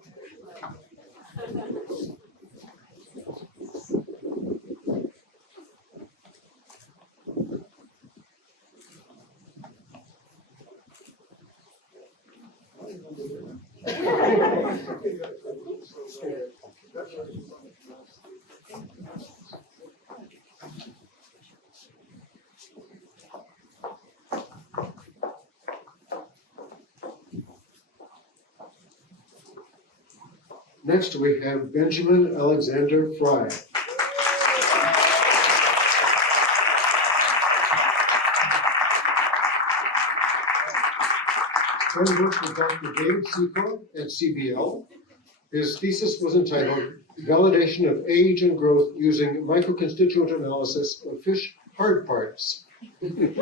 Next, we have Benjamin Alexander Fry. Fry worked with Dr. David Seco at CBL. His thesis was entitled Validation of Age and Growth Using Microconstituent Analysis of Fish Hard Parts. It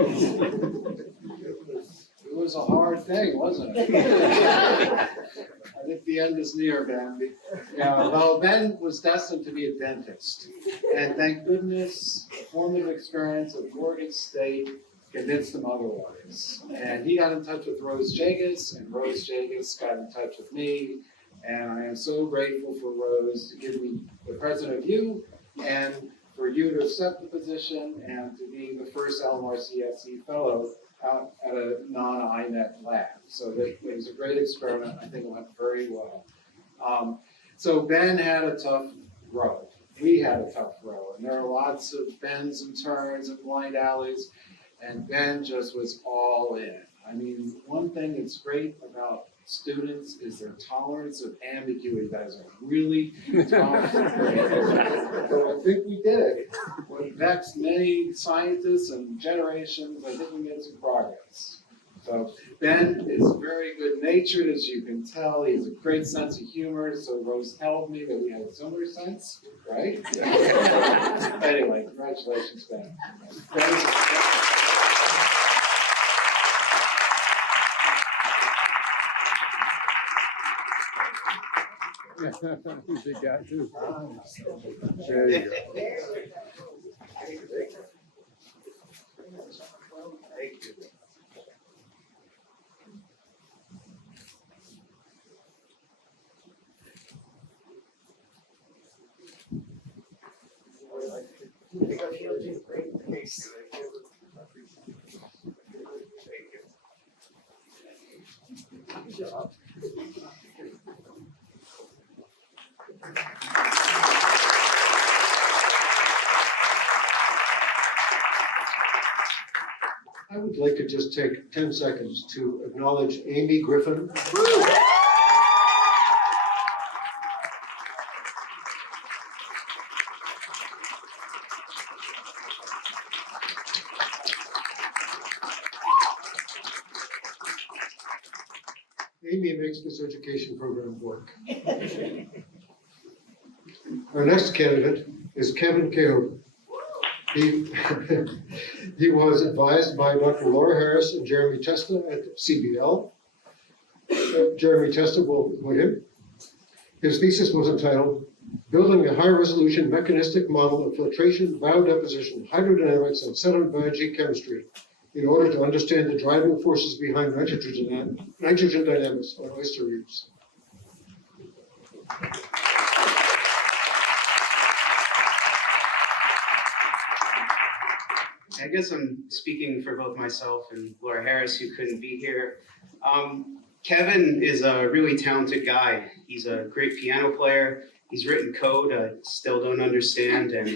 was a hard thing, wasn't it? I think the end is near, Ben. Yeah, well, Ben was destined to be a dentist. And thank goodness, a formative experience at Morgan State convinced him otherwise. And he got in touch with Rose Jagus, and Rose Jagus got in touch with me. And I am so grateful for Rose to give me the president of U, and for you to accept the position, and to be the first LMRCSC fellow out at a non-INET lab. So it was a great experiment. I think it went very well. So Ben had a tough road. We had a tough road. And there are lots of bends and turns and blind alleys. And Ben just was all in. I mean, one thing that's great about students is their tolerance of ambiguity. That is a really tough thing. So I think we did it. What vexed many scientists and generations, I think we made some progress. So Ben is very good natured, as you can tell. He has a great sense of humor. So Rose told me that we had a similar sense, right? Anyway, congratulations, Ben. Big guy too. There you go. Thank you. Good job. I would like to just take 10 seconds to acknowledge Amy Griffin. Amy makes this education program work. Our next candidate is Kevin Kehoe. He was advised by Dr. Laura Harris and Jeremy Testa at CBL. Jeremy Testa will put him. His thesis was entitled, Building a High-Resolution Mechanistic Model of Filtration, Biodeposition, Hydrodynamics, and Sediment Biology Chemistry in order to understand the driving forces behind nitrogen dynamics on oyster reefs. I guess I'm speaking for both myself and Laura Harris, who couldn't be here. Kevin is a really talented guy. He's a great piano player. He's written code I still don't understand, and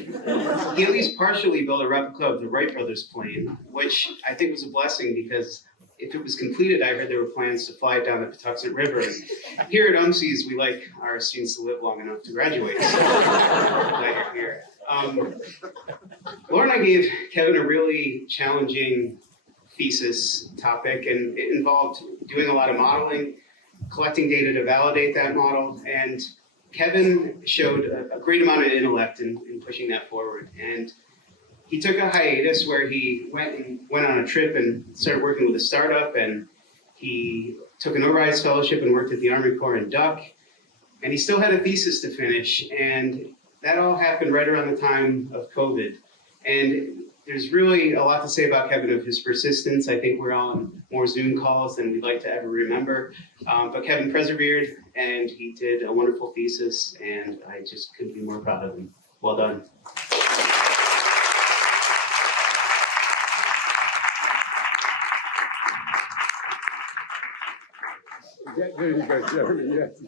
he at least partially built a replica of the Wright brothers plane, which I think was a blessing because if it was completed, I heard there were plans to fly it down the Patuxent River. And here at UMCES, we like our students to live long enough to graduate. So I'm glad you're here. Laura and I gave Kevin a really challenging thesis topic, and it involved doing a lot of modeling, collecting data to validate that model, and Kevin showed a great amount of intellect in pushing that forward. And he took a hiatus where he went on a trip and started working with a startup, and he took an ORISE fellowship and worked at the Army Corps in Duck, and he still had a thesis to finish, and that all happened right around the time of COVID. And there's really a lot to say about Kevin of his persistence. I think we're on more Zoom calls than we'd like to ever remember. But Kevin persevered, and he did a wonderful thesis, and I just couldn't be more proud of him. Well done. There you go, Jeremy, yes.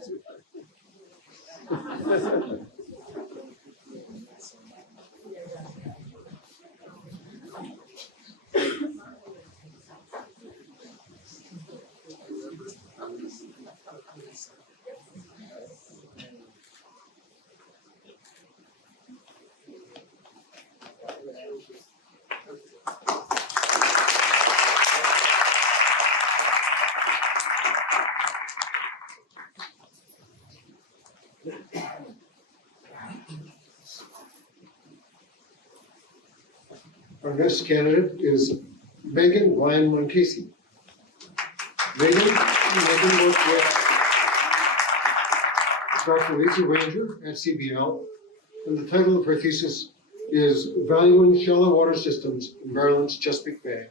Our next candidate is Megan Ryan Casey. Megan worked with Dr. Lisa Ranger at CBL, and the title of her thesis is Valuing Shallow Water Systems in Maryland's Chesapeake Bay.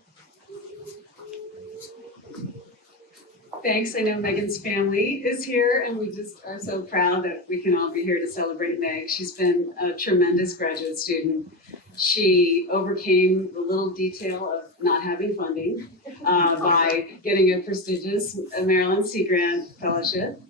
Thanks. I know Megan's family is here, and we just are so proud that we can all be here to celebrate Meg. She's been a tremendous graduate student. She overcame the little detail of not having funding by getting a prestigious Maryland Sea Grant Fellowship.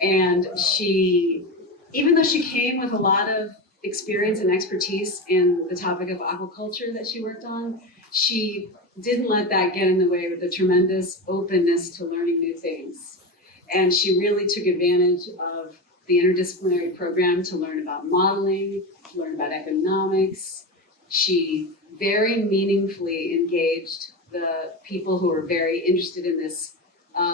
And she, even though she came with a lot of experience and expertise in the topic of aquaculture that she worked on, she didn't let that get in the way with a tremendous openness to learning new things. And she really took advantage of the interdisciplinary program to learn about modeling, to learn about economics. She very meaningfully engaged the people who were very interested in this,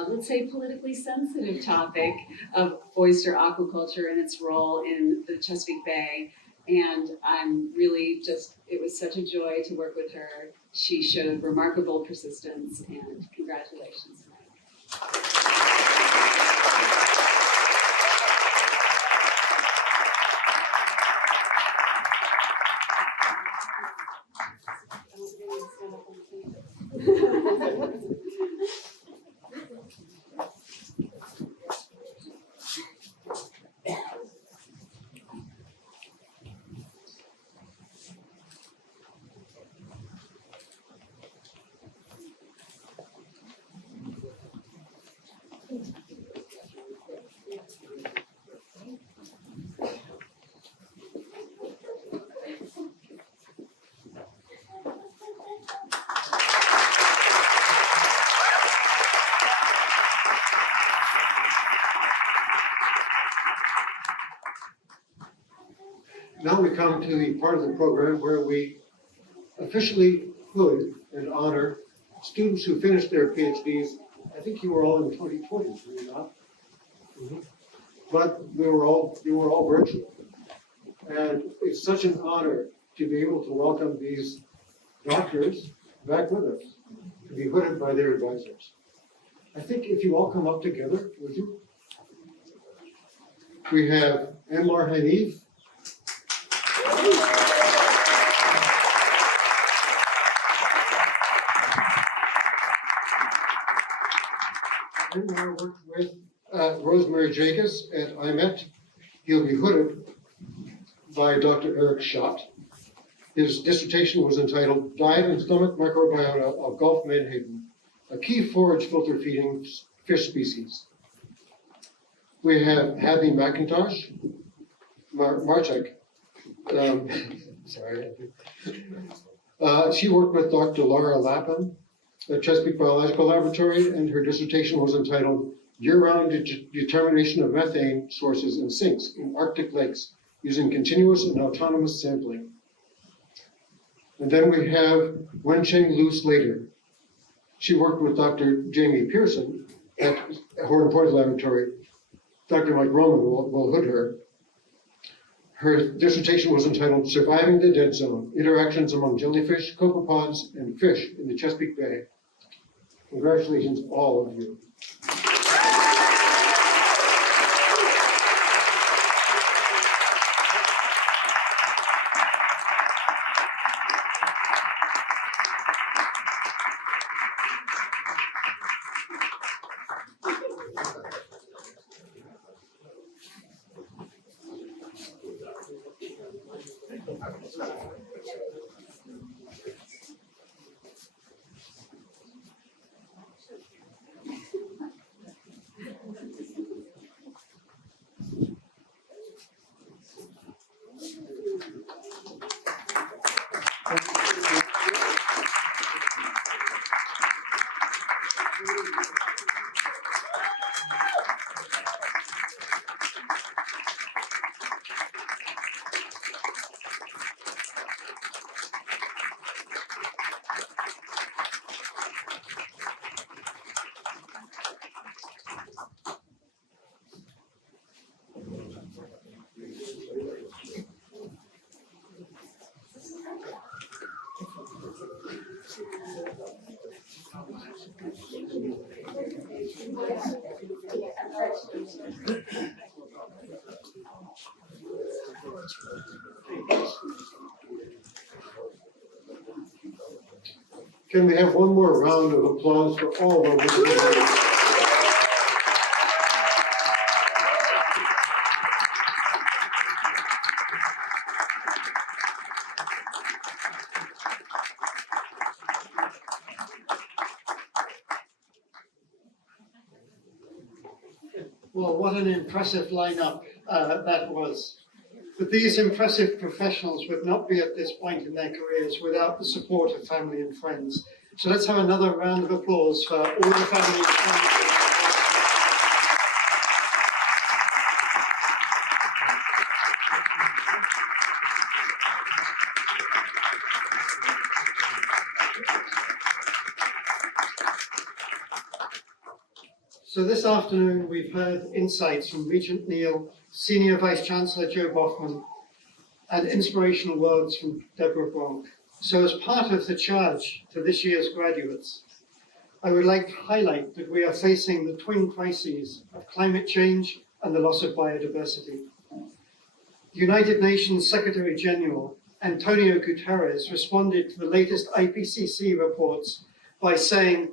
let's say, politically sensitive topic of oyster aquaculture and its role in the Chesapeake Bay. And I'm really just, it was such a joy to work with her. She showed remarkable persistence, and congratulations, Meg. now we come to the part of the program where we officially hood and honor students who finished their PhDs. I think you were all in 2020, were you not? But you were all virtual. And it's such an honor to be able to welcome these doctors back with us, to be hooded by their advisors. I think if you all come up together, would you? We have Anwar Hanif. Anwar worked with Rosemary Jacobs at IMET. He'll be hooded by Dr. Eric Schott. His dissertation was entitled Diet and Stomach Microbiota of Gulf Menhaden, a Key Forage Filter Feeding Fish Species. We have Abby McIntosh, Marchek. Sorry. She worked with Dr. Laura Lapham at Chesapeake Biological Laboratory, and her dissertation was entitled Year-Round Determination of Methane Sources in Sinks in Arctic Lakes using Continuous and Autonomous Sampling. And then we have Wencheng Lu Slater. She worked with Dr. Jamie Pearson at Horton Point Laboratory. Dr. Mike Roman will hood her. Her dissertation was entitled Surviving the Dead Zone, Interactions Among Jellyfish, Copepods, and Fish in the Chesapeake Bay. Congratulations, all of you. Can we have one more round of applause for all of them? Well, what an impressive lineup that was. But these impressive professionals would not be at this point in their careers without the support of family and friends. So let's have another round of applause for all the family and friends. So this afternoon, we've heard insights from Regent Neil, Senior Vice Chancellor Joe Boffman, and inspirational words from Deborah Bronk. So as part of the charge to this year's graduates, I would like to highlight that we are facing the twin crises of climate change and the loss of biodiversity. The United Nations Secretary General, Antonio Guterres, responded to the latest IPCC reports by saying,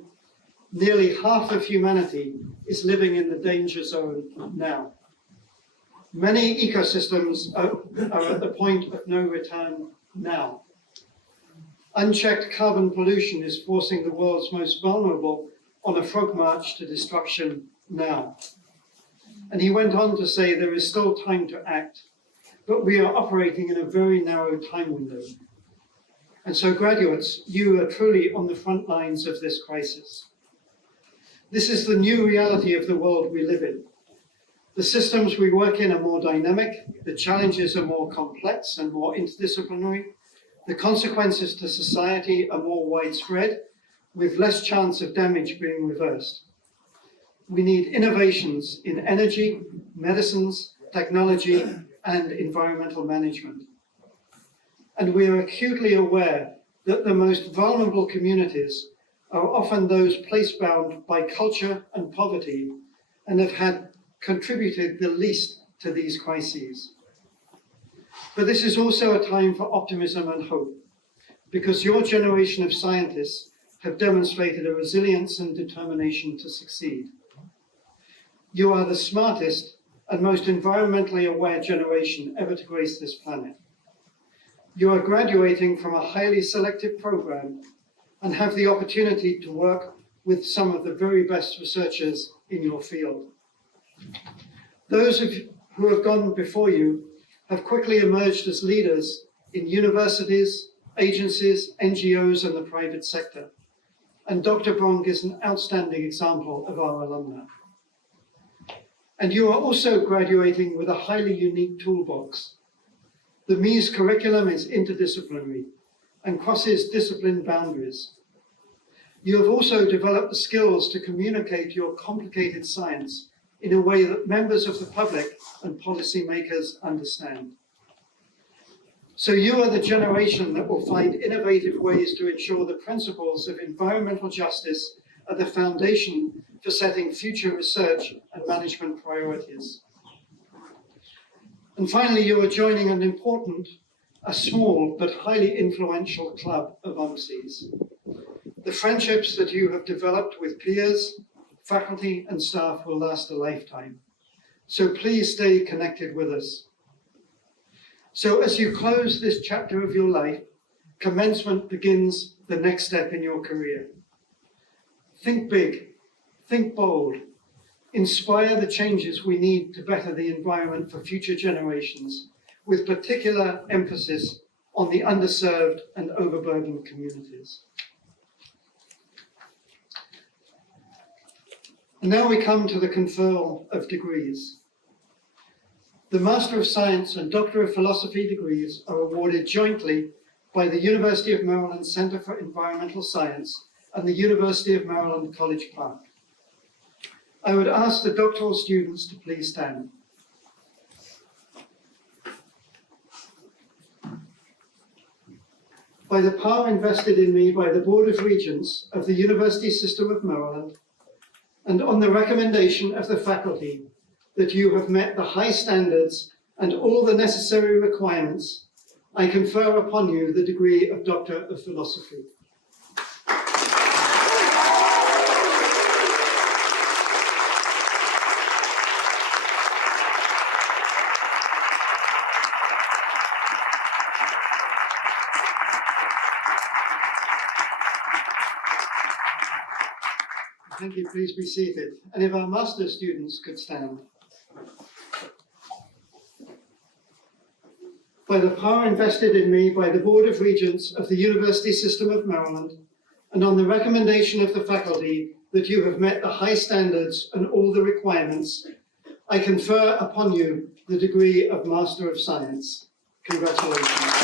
nearly half of humanity is living in the danger zone now. Many ecosystems are at the point of no return now. Unchecked carbon pollution is forcing the world's most vulnerable on a frog march to destruction now. And he went on to say there is still time to act, but we are operating in a very narrow time window. And so graduates, you are truly on the front lines of this crisis. This is the new reality of the world we live in. The systems we work in are more dynamic, the challenges are more complex and more interdisciplinary, the consequences to society are more widespread, with less chance of damage being reversed. We need innovations in energy, medicines, technology, and environmental management. And we are acutely aware that the most vulnerable communities are often those place-bound by culture and poverty and have had contributed the least to these crises. But this is also a time for optimism and hope, because your generation of scientists have demonstrated a resilience and determination to succeed. You are the smartest and most environmentally aware generation ever to grace this planet. You are graduating from a highly selective program and have the opportunity to work with some of the very best researchers in your field. Those of you who have gone before you have quickly emerged as leaders in universities, agencies, NGOs, and the private sector. And Dr. Bronk is an outstanding example of our alumna. And you are also graduating with a highly unique toolbox. The UMCES curriculum is interdisciplinary and crosses discipline boundaries. You have also developed the skills to communicate your complicated science in a way that members of the public and policymakers understand. So you are the generation that will find innovative ways to ensure the principles of environmental justice are the foundation for setting future research and management priorities. And finally, you are joining an important, a small but highly influential club of UMCES. The friendships that you have developed with peers, faculty, and staff will last a lifetime. So please stay connected with us. So as you close this chapter of your life, commencement begins the next step in your career. Think big, think bold, inspire the changes we need to better the environment for future generations, with particular emphasis on the underserved and overburdened communities. And now we come to the conferral of degrees. The Master of Science and Doctor of Philosophy degrees are awarded jointly by the University of Maryland Center for Environmental Science and the University of Maryland College Park. I would ask the doctoral students to please stand. By the power invested in me by the Board of Regents of the University System of Maryland, and on the recommendation of the faculty that you have met the high standards and all the necessary requirements, I confer upon you the degree of Doctor of Philosophy. Thank you, please be seated. And if our master's students could stand. By the power invested in me by the Board of Regents of the University System of Maryland, and on the recommendation of the faculty that you have met the high standards and all the requirements, I confer upon you the degree of Master of Science. Congratulations.